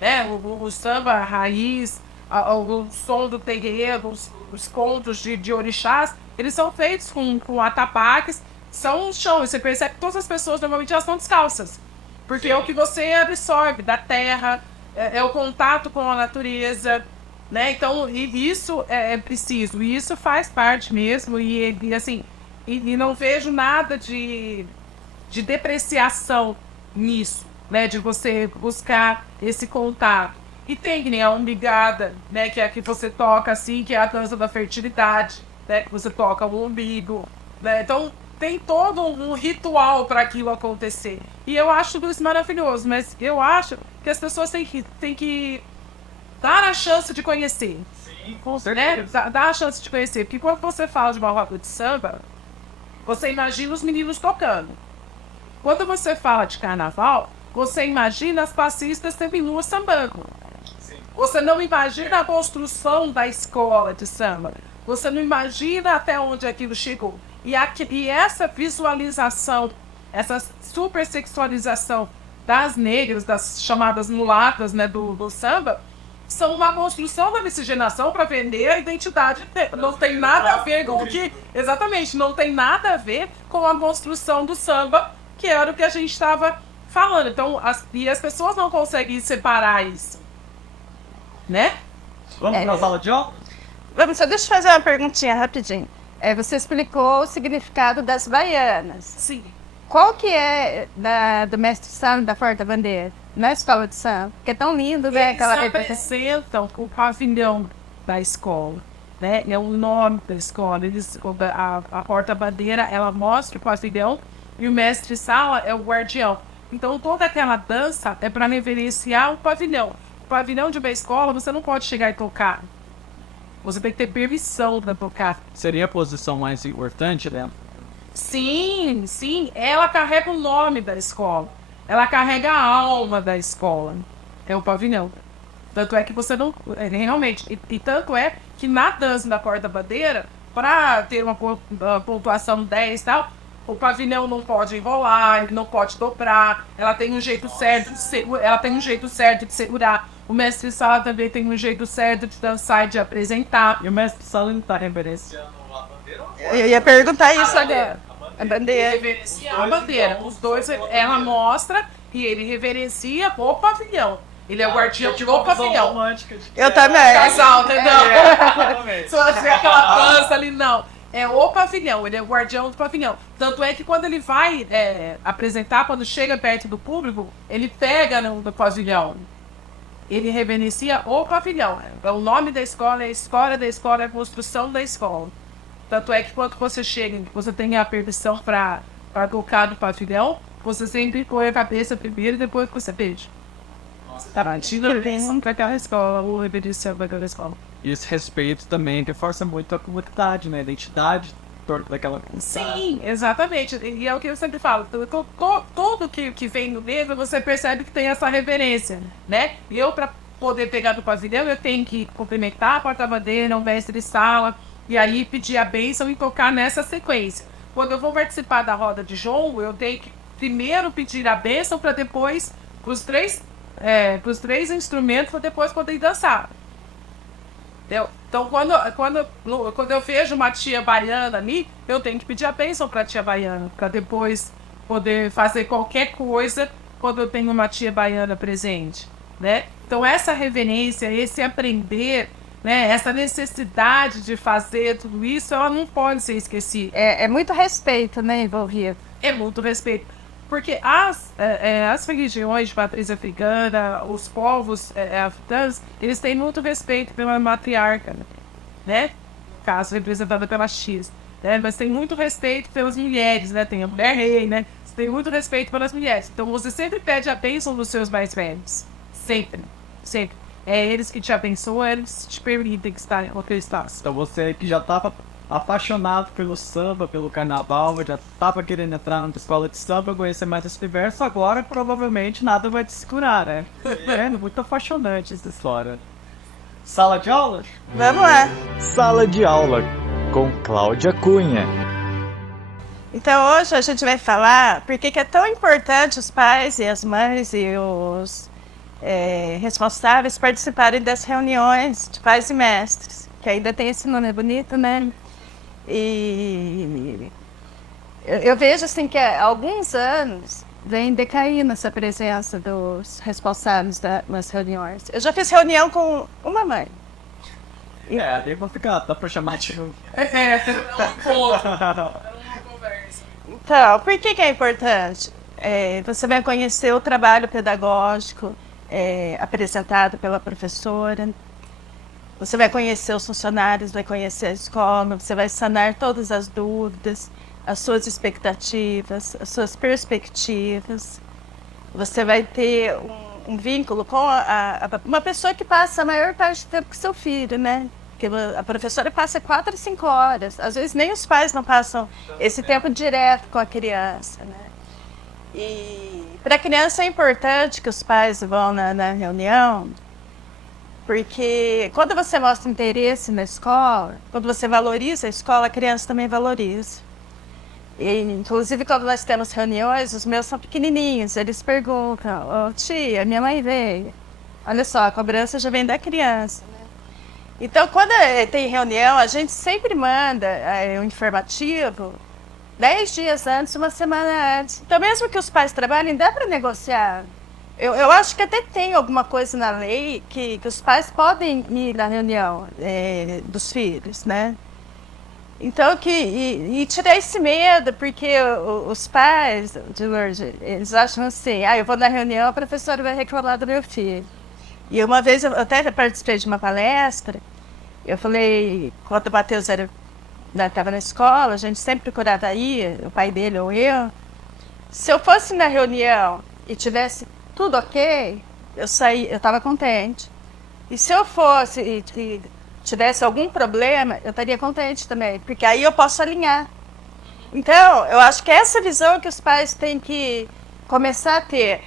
né? O samba raiz, o som do terreiro, os contos de orixás, eles são feitos com atabaques, são chão. Você percebe que todas as pessoas normalmente elas estão descalças. Porque é o que você absorve da terra, é o contato com a natureza, né? Então, isso é preciso, e isso faz parte mesmo, e assim, e não vejo nada de depreciação nisso, né? De você buscar esse contato. E tem que nem a umbigada, né? Que é a que você toca assim, que é a dança da fertilidade, né? Que você toca o umbigo, né? Então tem todo um ritual para aquilo acontecer. E eu acho tudo isso maravilhoso, mas eu acho que as pessoas têm que dar a chance de conhecer. Sim, com certeza. Né? Dar a chance de conhecer. Porque quando você fala de uma roda de samba, você imagina os meninos tocando. Quando você fala de carnaval, você imagina as passistas seminuas sambando. Você não imagina a construção da escola de samba. Você não imagina até onde aquilo chegou. E essa visualização, essa supersexualização das negras, das chamadas mulatas, né, do samba, são uma construção da miscigenação para vender a identidade. Não tem nada a ver com o que... Exatamente, não tem nada a ver com a construção do samba, que era o que a gente estava falando. Então, as pessoas não conseguem separar isso. Né? Vamos para a sala de aula? Vamos, só deixa eu fazer uma perguntinha rapidinho. Você explicou o significado das baianas. Sim. Qual que é do mestre samba da porta-bandeira? Na escola de samba? Que é tão lindo, né? Eles representam o pavilhão da escola, né? É o nome da escola. A porta-bandeira, ela mostra o pavilhão e o mestre-sala é o guardião. Então, toda aquela dança é para reverenciar o pavilhão. O pavilhão de uma escola, você não pode chegar e tocar. Você tem que ter permissão para tocar. Seria a posição mais importante, né? Sim, sim. Ela carrega o nome da escola. Ela carrega a alma da escola. É o pavilhão. Tanto é que você não... Realmente. E tanto é que na dança da porta-bandeira, para ter uma pontuação 10 e tal, o pavilhão não pode enrolar, ele não pode dobrar. Ela tem um jeito certo de segurar. O mestre-sala também tem um jeito certo de dançar e de apresentar. E o mestre-sala não está reverenciando a bandeira? Eu ia perguntar isso agora. A bandeira. Reverencia a bandeira. Os dois, ela mostra e ele reverencia o pavilhão. Ele é o guardião do pavilhão. Eu também. Casal, entendeu? Se você aquela dança ali, não. É o pavilhão, ele é o guardião do pavilhão. Tanto é que quando ele vai apresentar, quando chega perto do público, ele pega no pavilhão. Ele reverencia o pavilhão. O nome da escola é a história da escola, é a construção da escola. Tanto é que quando você chega, você tem a permissão para para tocar no pavilhão, você sempre põe a cabeça primeiro e depois você beija. Tá batido bem para aquela escola, o reverência para aquela escola. E esse respeito também reforça muito a comunidade, né? A identidade daquela comunidade. Sim, exatamente. E é o que eu sempre falo. Tudo que vem no livro, você percebe que tem essa reverência, né? E eu, para poder pegar do pavilhão, eu tenho que cumprimentar a porta-bandeira, o mestre de sala, e aí pedir a bênção e tocar nessa sequência. Quando eu vou participar da roda de jongo, eu tenho que primeiro pedir a bênção para depois, pros três instrumentos, para depois poder dançar. Entendeu? Então, quando eu vejo uma tia baiana ali, eu tenho que pedir a bênção para a tia baiana, para depois poder fazer qualquer coisa quando eu tenho uma tia baiana presente, né? Então, essa reverência, esse aprender, né, essa necessidade de fazer tudo isso, ela não pode ser esquecida. É muito respeito, né, envolvido. É muito respeito. Porque as religiões de matriz africana, os povos africanos, eles têm muito respeito pela matriarca, né? No caso, representada pela X. Né? Mas tem muito respeito pelas mulheres, né? Tem a mulher rei, né? Você tem muito respeito pelas mulheres. Então, você sempre pede a bênção dos seus mais velhos. Sempre. Sempre. É eles que te abençoam, eles te permitem que estar naquele espaço. Então você que já estava apaixonado pelo samba, pelo carnaval, já estava querendo entrar numa escola de samba, conhecer mais esse universo, agora provavelmente nada vai te segurar, né? É muito apaixonante essa história. Sala de aula? Vamos lá. Sala de aula com Cláudia Cunha. Então hoje a gente vai falar por que é tão importante os pais e as mães e os responsáveis participarem das reuniões de pais e mestres, que ainda tem esse nome bonito, né? E eu vejo assim que há alguns anos vem decaindo essa presença dos responsáveis das reuniões. Eu já fiz reunião com uma mãe. Aí vou ficar, dá pra chamar de... Então, por que é importante? Você vai conhecer o trabalho pedagógico apresentado pela professora. Você vai conhecer os funcionários, vai conhecer a escola, você vai sanar todas as dúvidas, as suas expectativas, as suas perspectivas. Você vai ter um vínculo com uma pessoa que passa a maior parte do tempo com seu filho, né? Porque a professora passa 4 a 5 horas. Às vezes nem os pais não passam esse tempo direto com a criança, né? E para a criança é importante que os pais vão na reunião, porque quando você mostra interesse na escola, quando você valoriza a escola, a criança também valoriza. E, inclusive, quando nós temos reuniões, os meus são pequenininhos, eles perguntam: "Ô, tia, minha mãe veio." Olha só, a cobrança já vem da criança, né? Então, quando tem reunião, a gente sempre manda um informativo 10 dias antes, uma semana antes. Então, mesmo que os pais trabalhem, dá para negociar. Eu acho que até tem alguma coisa na lei que os pais podem ir na reunião dos filhos, né? Então, e tirar esse medo, porque os pais, de Lourdes, eles acham assim: eu vou na reunião, a professora vai reclamar do meu filho. E uma vez eu até participei de uma palestra, eu falei, quando o Matheus estava na escola, a gente sempre procurava ir, o pai dele ou eu. Se eu fosse na reunião e tivesse tudo ok, eu estava contente. E se eu fosse e tivesse algum problema, eu estaria contente também, porque aí eu posso alinhar. Então, eu acho que essa visão que os pais têm que começar a ter.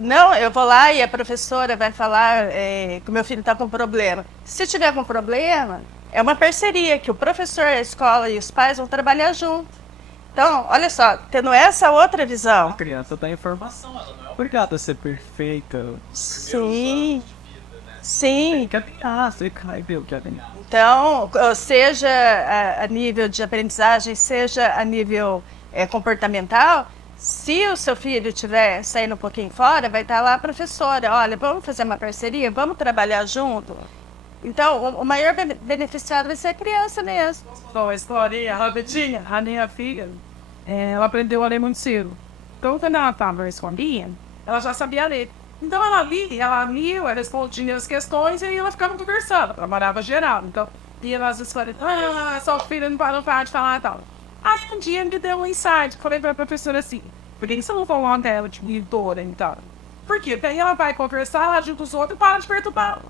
Não, eu vou lá e a professora vai falar que o meu filho está com problema. Se tiver com problema, é uma parceria que o professor, a escola e os pais vão trabalhar junto. Então, olha só, tendo essa outra visão. A criança tem informação, ela não é obrigada a ser perfeita. Sim, sim. Você cai, viu? Então, seja a nível de aprendizagem, seja a nível comportamental, se o seu filho estiver saindo um pouquinho fora, vai estar lá a professora: olha, vamos fazer uma parceria, vamos trabalhar junto. Então, o maior beneficiado vai ser a criança mesmo. Bom, a historinha rapidinha, a minha filha, ela aprendeu a ler muito cedo. Então, quando ela estava na escolinha, ela já sabia ler. Então, ela lia, ela respondia as questões e aí ela ficava conversando, trabalhava geral. Então, ia nas escolas: sua filha não para de falar e tal. Aí um dia me deu um insight. Falei pra professora assim, por que você não coloca ela de monitora, então? Por quê? Porque aí ela vai conversar, ela ajuda os outros e para de perturbar.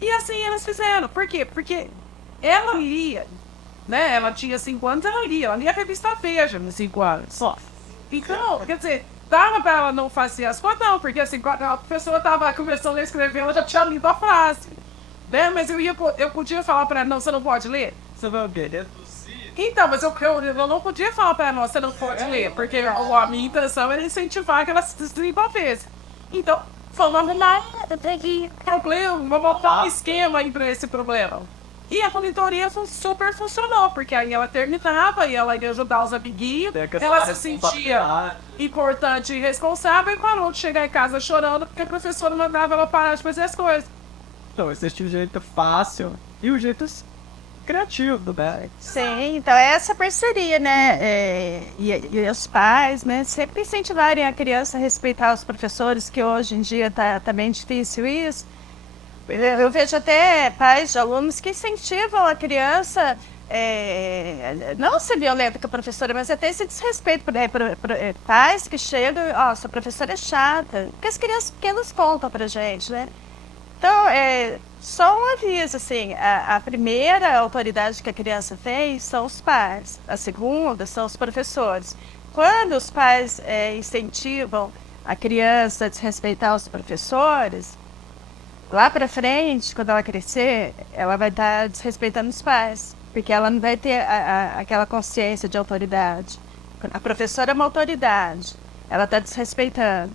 E assim elas fizeram. Por quê? Porque ela lia, né? Ela tinha 5 anos, ela lia a revista Veja nos 5 anos só. Então, quer dizer, dava pra ela não fazer as coisas, não, porque assim, quando a pessoa tava começando a escrever, ela já tinha lido a frase. Né? Mas eu podia falar pra ela, não, você não pode ler. Você vai ver. Então, mas eu não podia falar pra ela, você não pode ler, porque a minha intenção era incentivar que ela se desenvolvesse. Então, falando nada, tem que problema, vou botar um esquema aí pra esse problema. E a monitoria super funcionou, porque aí ela terminava e ela ia ajudar os amiguinhos, ela se sentia importante e responsável e parou de chegar em casa chorando porque a professora mandava ela parar de fazer as coisas. Então, existe o jeito fácil e o jeito criativo do bem. Sim, então é essa parceria, né? E os pais, né? Sempre incentivarem a criança a respeitar os professores, que hoje em dia tá bem difícil isso. Eu vejo até pais de alunos que incentivam a criança não ser violenta com a professora, mas até esse desrespeito por pais que chegam, sua professora é chata, porque as crianças pequenas contam pra gente, né? Então, só um aviso, assim, a primeira autoridade que a criança tem são os pais, a segunda são os professores. Quando os pais incentivam a criança a desrespeitar os professores, lá pra frente, quando ela crescer, ela vai estar desrespeitando os pais, porque ela não vai ter aquela consciência de autoridade. A professora é uma autoridade, ela está desrespeitando.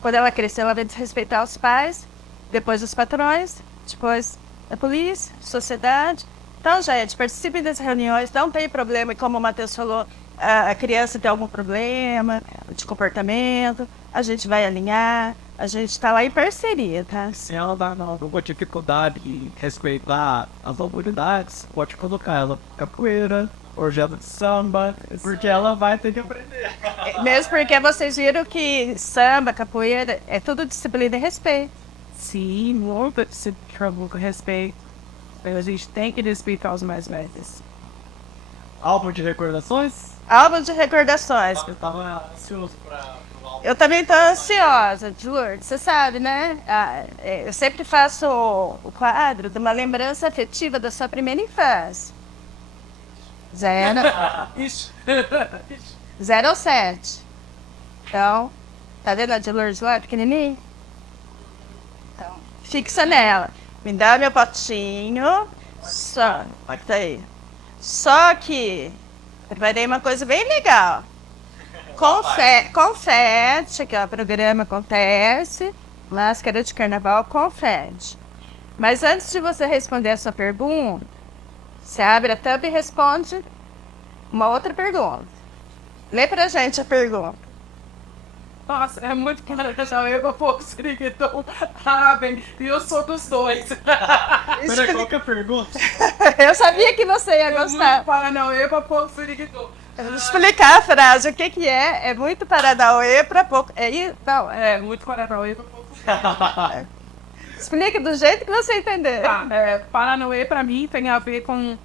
Quando ela crescer, ela vai desrespeitar os pais, depois os patrões, depois a polícia, sociedade. Então, gente, participem das reuniões, não tem problema, e como o Matheus falou, a criança tem algum problema de comportamento, a gente vai alinhar, a gente está lá em parceria, tá? Se ela dá alguma dificuldade em respeitar as autoridades, pode colocar ela capoeira, projeto de samba, porque ela vai ter que aprender. Mesmo porque vocês viram que samba, capoeira, é tudo disciplina e respeito. Sim, muito se trouble com respeito. A gente tem que respeitar os mais velhos. Álbum de recordações? Álbum de recordações. Eu tava ansioso pra... Eu também tô ansiosa, Lourdes, você sabe, né? Eu sempre faço o quadro de uma lembrança afetiva da sua primeira infância. 0 ou 7. Então, tá vendo a de Lourdes lá, pequenininha? Então, fixa nela. Me dá meu potinho. Só, tá aí. Só que preparei uma coisa bem legal. Confete, que é o programa Acontece, máscara de carnaval, confete. Mas antes de você responder a sua pergunta, você abre a tampa e responde uma outra pergunta. Lê pra gente a pergunta. Nossa, é muito cara já eu pouco siriguetom. Ah, bem, e eu sou dos dois. Peraí, qual que é a pergunta? Eu sabia que você ia gostar. Paranauê pra pouco siriguetom. Eu vou explicar a frase, o que é. É muito Paranauê pra pouco... Não, muito Paranauê pra pouco. Explique do jeito que você entender. Paranauê pra mim tem a ver com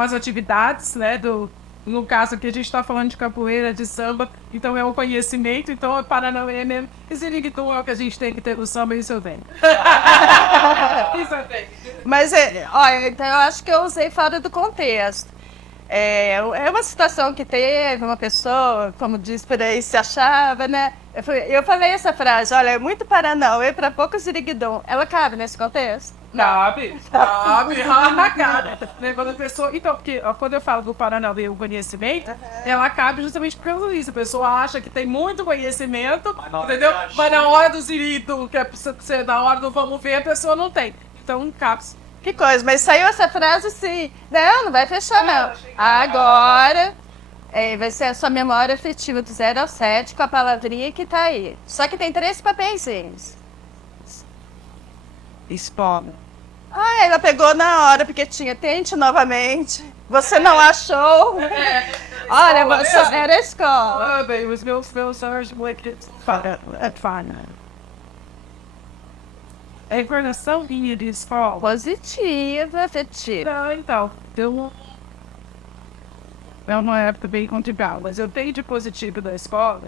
as atividades, né, no caso aqui a gente está falando de capoeira, de samba, então é um conhecimento, então é Paranauê mesmo. E siriguetom é o que a gente tem que ter no samba, isso eu tenho. Isso eu tenho. Mas, olha, então eu acho que eu usei fora do contexto. É uma situação que teve uma pessoa, como diz por aí, se achava, né? Eu falei essa frase, olha, é muito Paranauê para pouco siriguetom. Ela cabe nesse contexto? Cabe, na cara. Quando a pessoa, então, porque quando eu falo do Paranauê, o conhecimento, ela cabe justamente por causa disso. A pessoa acha que tem muito conhecimento, entendeu? Mas na hora do zirito, que é na hora do vamos ver, a pessoa não tem. Então, cabe. Que coisa, mas saiu essa frase sim. Não vai fechar não. Agora vai ser a sua memória afetiva do 0 ao 7 com a palavrinha que tá aí. Só que tem 3 papeizinhos. Explode. Ela pegou na hora, porque tinha. Tente novamente. Você não achou. Olha, você era a escola. Bem, os meus olhos muito fana. É recordação minha de escola. Positiva, afetiva. Não, então, é uma época bem complicada, mas eu tenho de positivo da escola.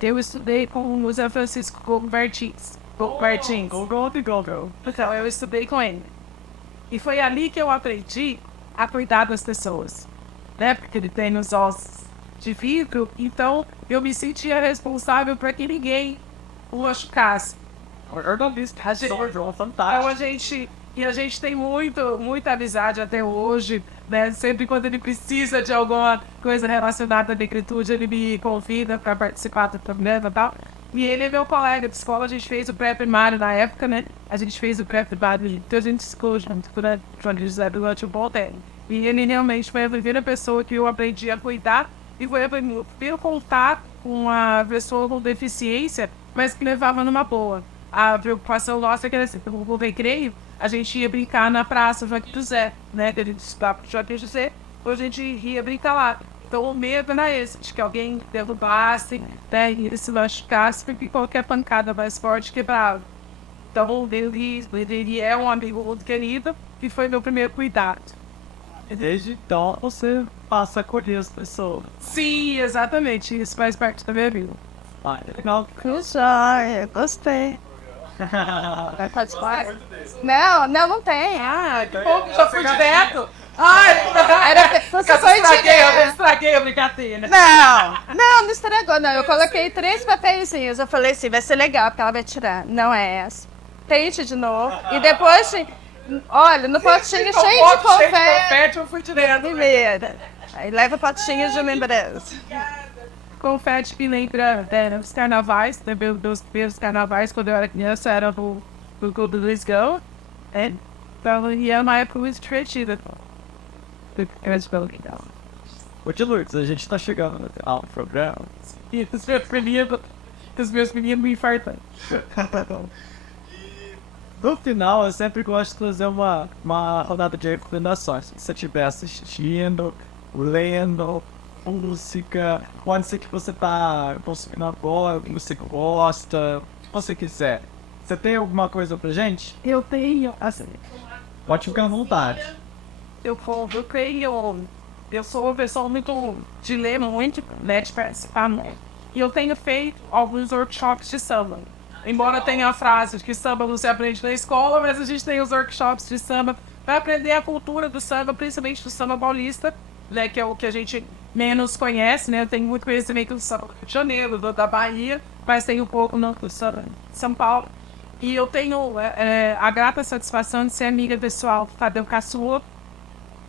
Eu estudei com o José Francisco Martins. Então, eu estudei com ele. E foi ali que eu aprendi a cuidar das pessoas, né? Porque ele tem os ossos de vidro, então eu me sentia responsável para que ninguém o machucasse. Então a gente tem muita amizade até hoje, né? Sempre quando ele precisa de alguma coisa relacionada à negritude, ele me convida para participar do programa e tal. E ele é meu colega de escola, a gente fez o pré-primário na época, né? A gente fez o pré-primário, então a gente ficou junto durante um bom tempo. E ele realmente foi a primeira pessoa que eu aprendi a cuidar e foi o primeiro contato com uma pessoa com deficiência, mas que levava numa boa. A preocupação nossa é que, assim, no recreio, a gente ia brincar na praça Joaquim José, né? Que a gente estudava pro Joaquim José, ou a gente ia brincar lá. Então o medo era esse, de que alguém derrubasse, né? E ele se machucasse, porque qualquer pancada mais forte quebrava. Então ele é um amigo muito querido e foi meu primeiro cuidado. Desde então você passa a acolher as pessoas. Sim, exatamente. Isso faz parte da minha vida. Legal. Que joia, gostei. Vai participar? Não tem. Ah, que bom que já fui direto. Ai, Você foi direto. Estraguei a brincadeira. Não estragou, não. Eu coloquei 3 papeizinhos. Eu falei assim, vai ser legal, porque ela vai tirar. Não é essa. Tente de novo. E depois, olha, no potinho cheio de confete. Eu fui direto. Primeira. Aí leva potinho de lembrança. Confete que lembra dos carnavais, também dos primeiros carnavais, quando eu era criança, era no Clube do Lisgão. Então, e é uma época muito divertida. Ô, Tia Lourdes, a gente tá chegando ao programa. E os meus meninos me infartam. No final, eu sempre gosto de trazer uma rodada de recomendações. Se você estiver assistindo, lendo, música, pode ser que você tá consumindo agora, que você gosta, o que você quiser. Você tem alguma coisa pra gente? Eu tenho, assim, Pode ficar à vontade. eu sou uma pessoa muito de ler muito, né, de participar muito. E eu tenho feito alguns workshops de samba. Embora tenha a frase de que samba não se aprende na escola, mas a gente tem os workshops de samba para aprender a cultura do samba, principalmente do samba paulista, né, que é o que a gente menos conhece, né? Eu tenho muito conhecimento do samba do Rio de Janeiro, da Bahia, mas tenho um pouco do samba de São Paulo. E eu tenho a grata satisfação de ser amiga pessoal do Tadeu Caçula,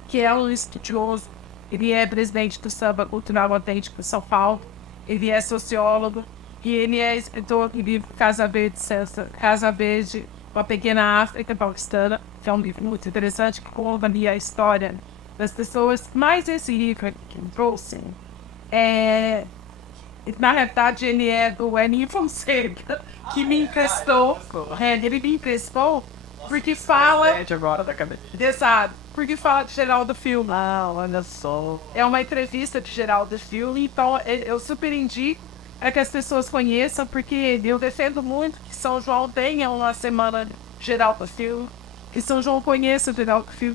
que é um estudioso. Ele é presidente do Samba Cultural Autêntico de São Paulo. Ele é sociólogo e ele é escritor do livro Casa Verde, Uma Pequena África Paulistana, que é um livro muito interessante que conta ali a história das pessoas. Mas esse livro que eu trouxe, na realidade, ele é do Eninho Fonseca, que me emprestou. Ele me emprestou porque fala... agora da cabeça. Exato, porque fala de Geraldo Filme. Ah, olha só. É uma entrevista de Geraldo Filme, então eu super indico que as pessoas conheçam, porque eu defendo muito que São João tenha uma semana de Geraldo Filme, que São João conheça o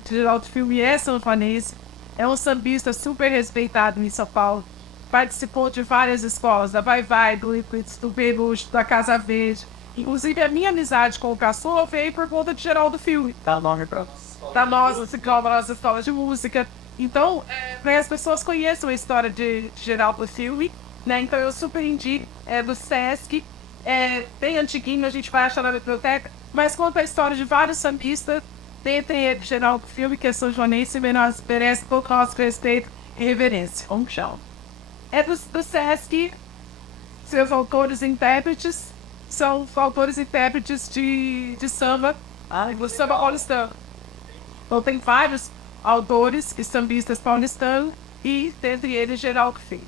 Geraldo Filme é sanfonense, é um sambista super respeitado em São Paulo, participou de várias escolas, da Vai Vai, do Liquids, do Beluxo, da Casa Verde. Inclusive, a minha amizade com o Caçula veio por conta de Geraldo Filme. Tá nome pra Da nossa escola de música. Então, para que as pessoas conheçam a história de Geraldo Filme, né? Então, eu super indico, do Sesc, bem antiguinho, a gente vai achar na biblioteca, mas conta a história de vários sambistas. Tem Geraldo Filme, que é são joanense, mas merece todo o nosso respeito e reverência. Como chama? É do Sesc, seus autores e intérpretes são autores e intérpretes de samba, do samba paulistano. Então tem vários autores e sambistas paulistanos e dentre eles Geraldo Filme.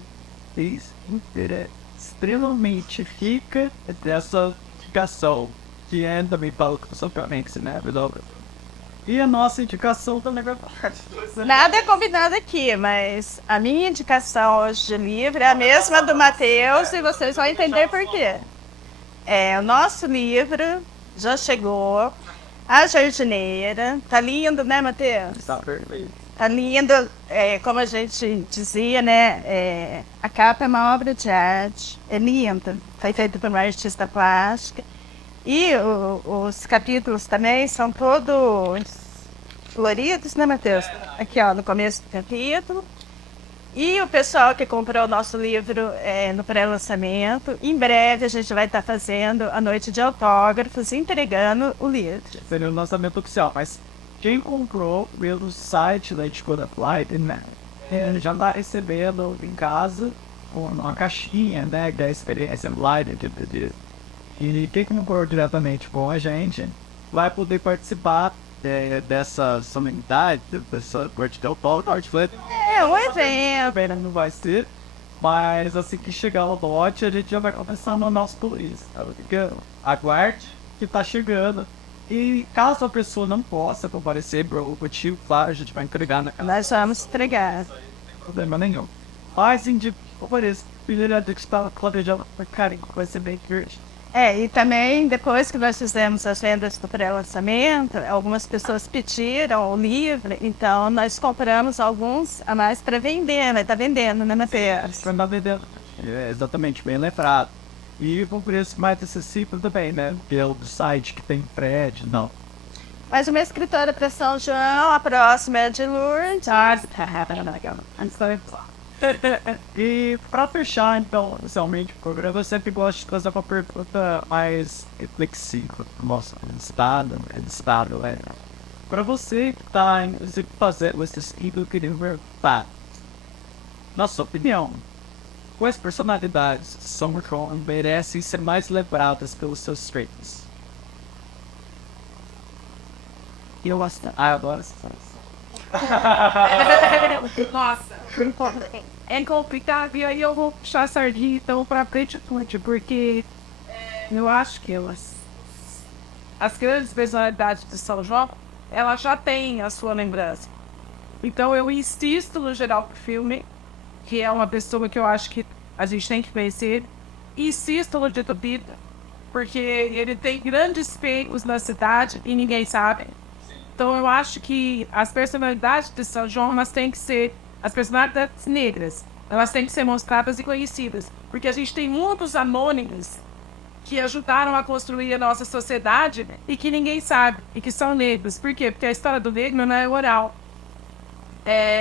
Isso é extremamente rica dessa indicação, que é também para o Sopranex, né? E a nossa indicação também vai falar. Nada é combinado aqui, mas a minha indicação hoje de livro é a mesma do Matheus e vocês vão entender por quê. O nosso livro já chegou, A Jardineira. Tá lindo, né, Matheus? Tá perfeito. Tá lindo, como a gente dizia, né? A capa é uma obra de arte, é linda, foi feita por uma artista plástica. E os capítulos também são todos floridos, né, Matheus? Aqui, ó, no começo do capítulo. E o pessoal que comprou o nosso livro no pré-lançamento, em breve a gente vai estar fazendo a noite de autógrafos, entregando o livro. Seria o lançamento oficial, mas quem comprou pelo site da Editora Flight, né, já está recebendo em casa uma caixinha, né, da experiência Flight, e quem comprou diretamente com a gente vai poder participar dessa solenidade, dessa parte de autógrafo. É um evento. Ainda não vai ser, mas assim que chegar o lote, a gente já vai começar no nosso turismo. Aguarde que tá chegando. E caso a pessoa não possa comparecer por algum motivo, claro, a gente vai entregar na casa. Nós vamos entregar. Não tem problema nenhum. Mas indico, compareça. Primeiro que está planejando, cara, vai ser bem divertido. E também, depois que nós fizemos as vendas do pré-lançamento, algumas pessoas pediram o livro, então nós compramos alguns a mais para vender, né? Tá vendendo, né, Matheus? Para andar vendendo. Exatamente, bem lembrado. E com preço mais acessível também, né? Pelo site que tem prédio, não. Mais uma escritora para São João, a próxima é de Lourdes. E para fechar, então, inicialmente, o programa, eu sempre gosto de fazer uma pergunta mais reflexiva. Nossa, estado, né? Para você que está fazendo esse estudo, eu queria perguntar, na sua opinião, quais personalidades de São João merecem ser mais lembradas pelos seus feitos? E eu gosto. Agora sim. Nossa, é complicado e aí eu vou puxar a sardinha então pra frente porque eu acho que as grandes personalidades de São João, elas já têm a sua lembrança. Então eu insisto no Geraldo Filme, que é uma pessoa que eu acho que a gente tem que conhecer. Insisto no Dito Bita, porque ele tem grandes feitos na cidade e ninguém sabe. Então eu acho que as personalidades de São João, elas têm que ser, as personalidades negras, elas têm que ser mostradas e conhecidas. Porque a gente tem muitos anônimos que ajudaram a construir a nossa sociedade e que ninguém sabe, e que são negros. Por quê? Porque a história do negro não é oral.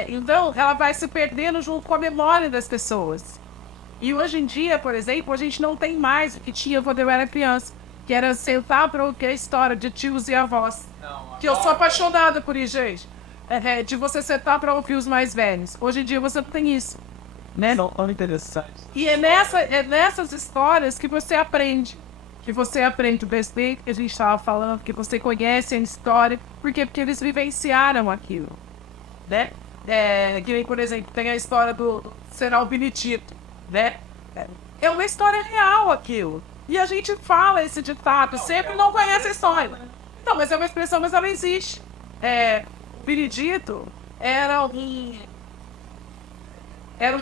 Então ela vai se perdendo junto com a memória das pessoas. E hoje em dia, por exemplo, a gente não tem mais o que tinha quando eu era criança, que era sentar para ouvir a história de tios e avós. Que eu sou apaixonada por isso, gente. De você sentar para ouvir os mais velhos. Hoje em dia você não tem isso, né? Não, olha interessante. E é nessas histórias que você aprende. Que você aprende o respeito que a gente estava falando, que você conhece a história. Por quê? Porque eles vivenciaram aquilo, né? Que nem, por exemplo, tem a história do Serol Benedito, né? É uma história real aquilo. E a gente fala esse ditado, sempre não conhece a história. Não, mas é uma expressão, mas ela existe. O Benedito era um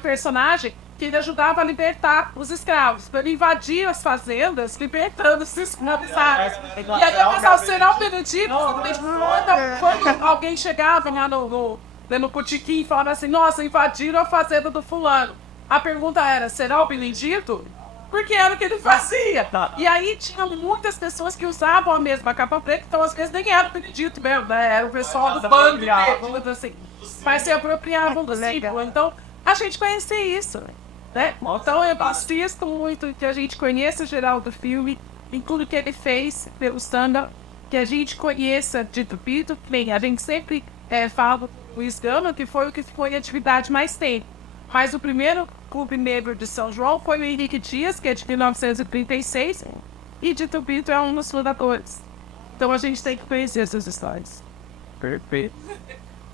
personagem que ele ajudava a libertar os escravos. Então ele invadia as fazendas, libertando os escravizados. E aí eu pensava, o Serol Benedito, quando alguém chegava lá no botequim e falava assim, nossa, invadiram a fazenda do fulano. A pergunta era, será o Benedito? Porque era o que ele fazia. E aí tinha muitas pessoas que usavam a mesma capa preta, então às vezes nem era o Benedito mesmo, né? Era o pessoal do bando, assim. Mas se apropriavam do símbolo. Então, a gente conhecia isso, né? Então eu assisto muito que a gente conheça o Geraldo Filme, em tudo que ele fez pelo samba, que a gente conheça Dito Bito. Bem, a gente sempre fala o Esgama, que foi o que foi a atividade mais tempo. Mas o primeiro clube negro de São João foi o Henrique Dias, que é de 1936, e Dito Bito é um dos fundadores. Então a gente tem que conhecer essas histórias. Perfeito.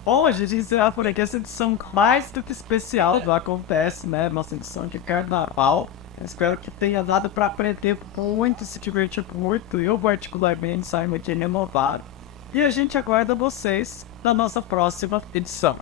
Bom, a gente encerra por aqui essa edição mais do que especial do Acontece, né? Nossa edição de carnaval. Eu espero que tenha dado para aprender muito, se divertir muito. Eu, particularmente, saio muito renovado. E a gente aguarda vocês na nossa próxima edição.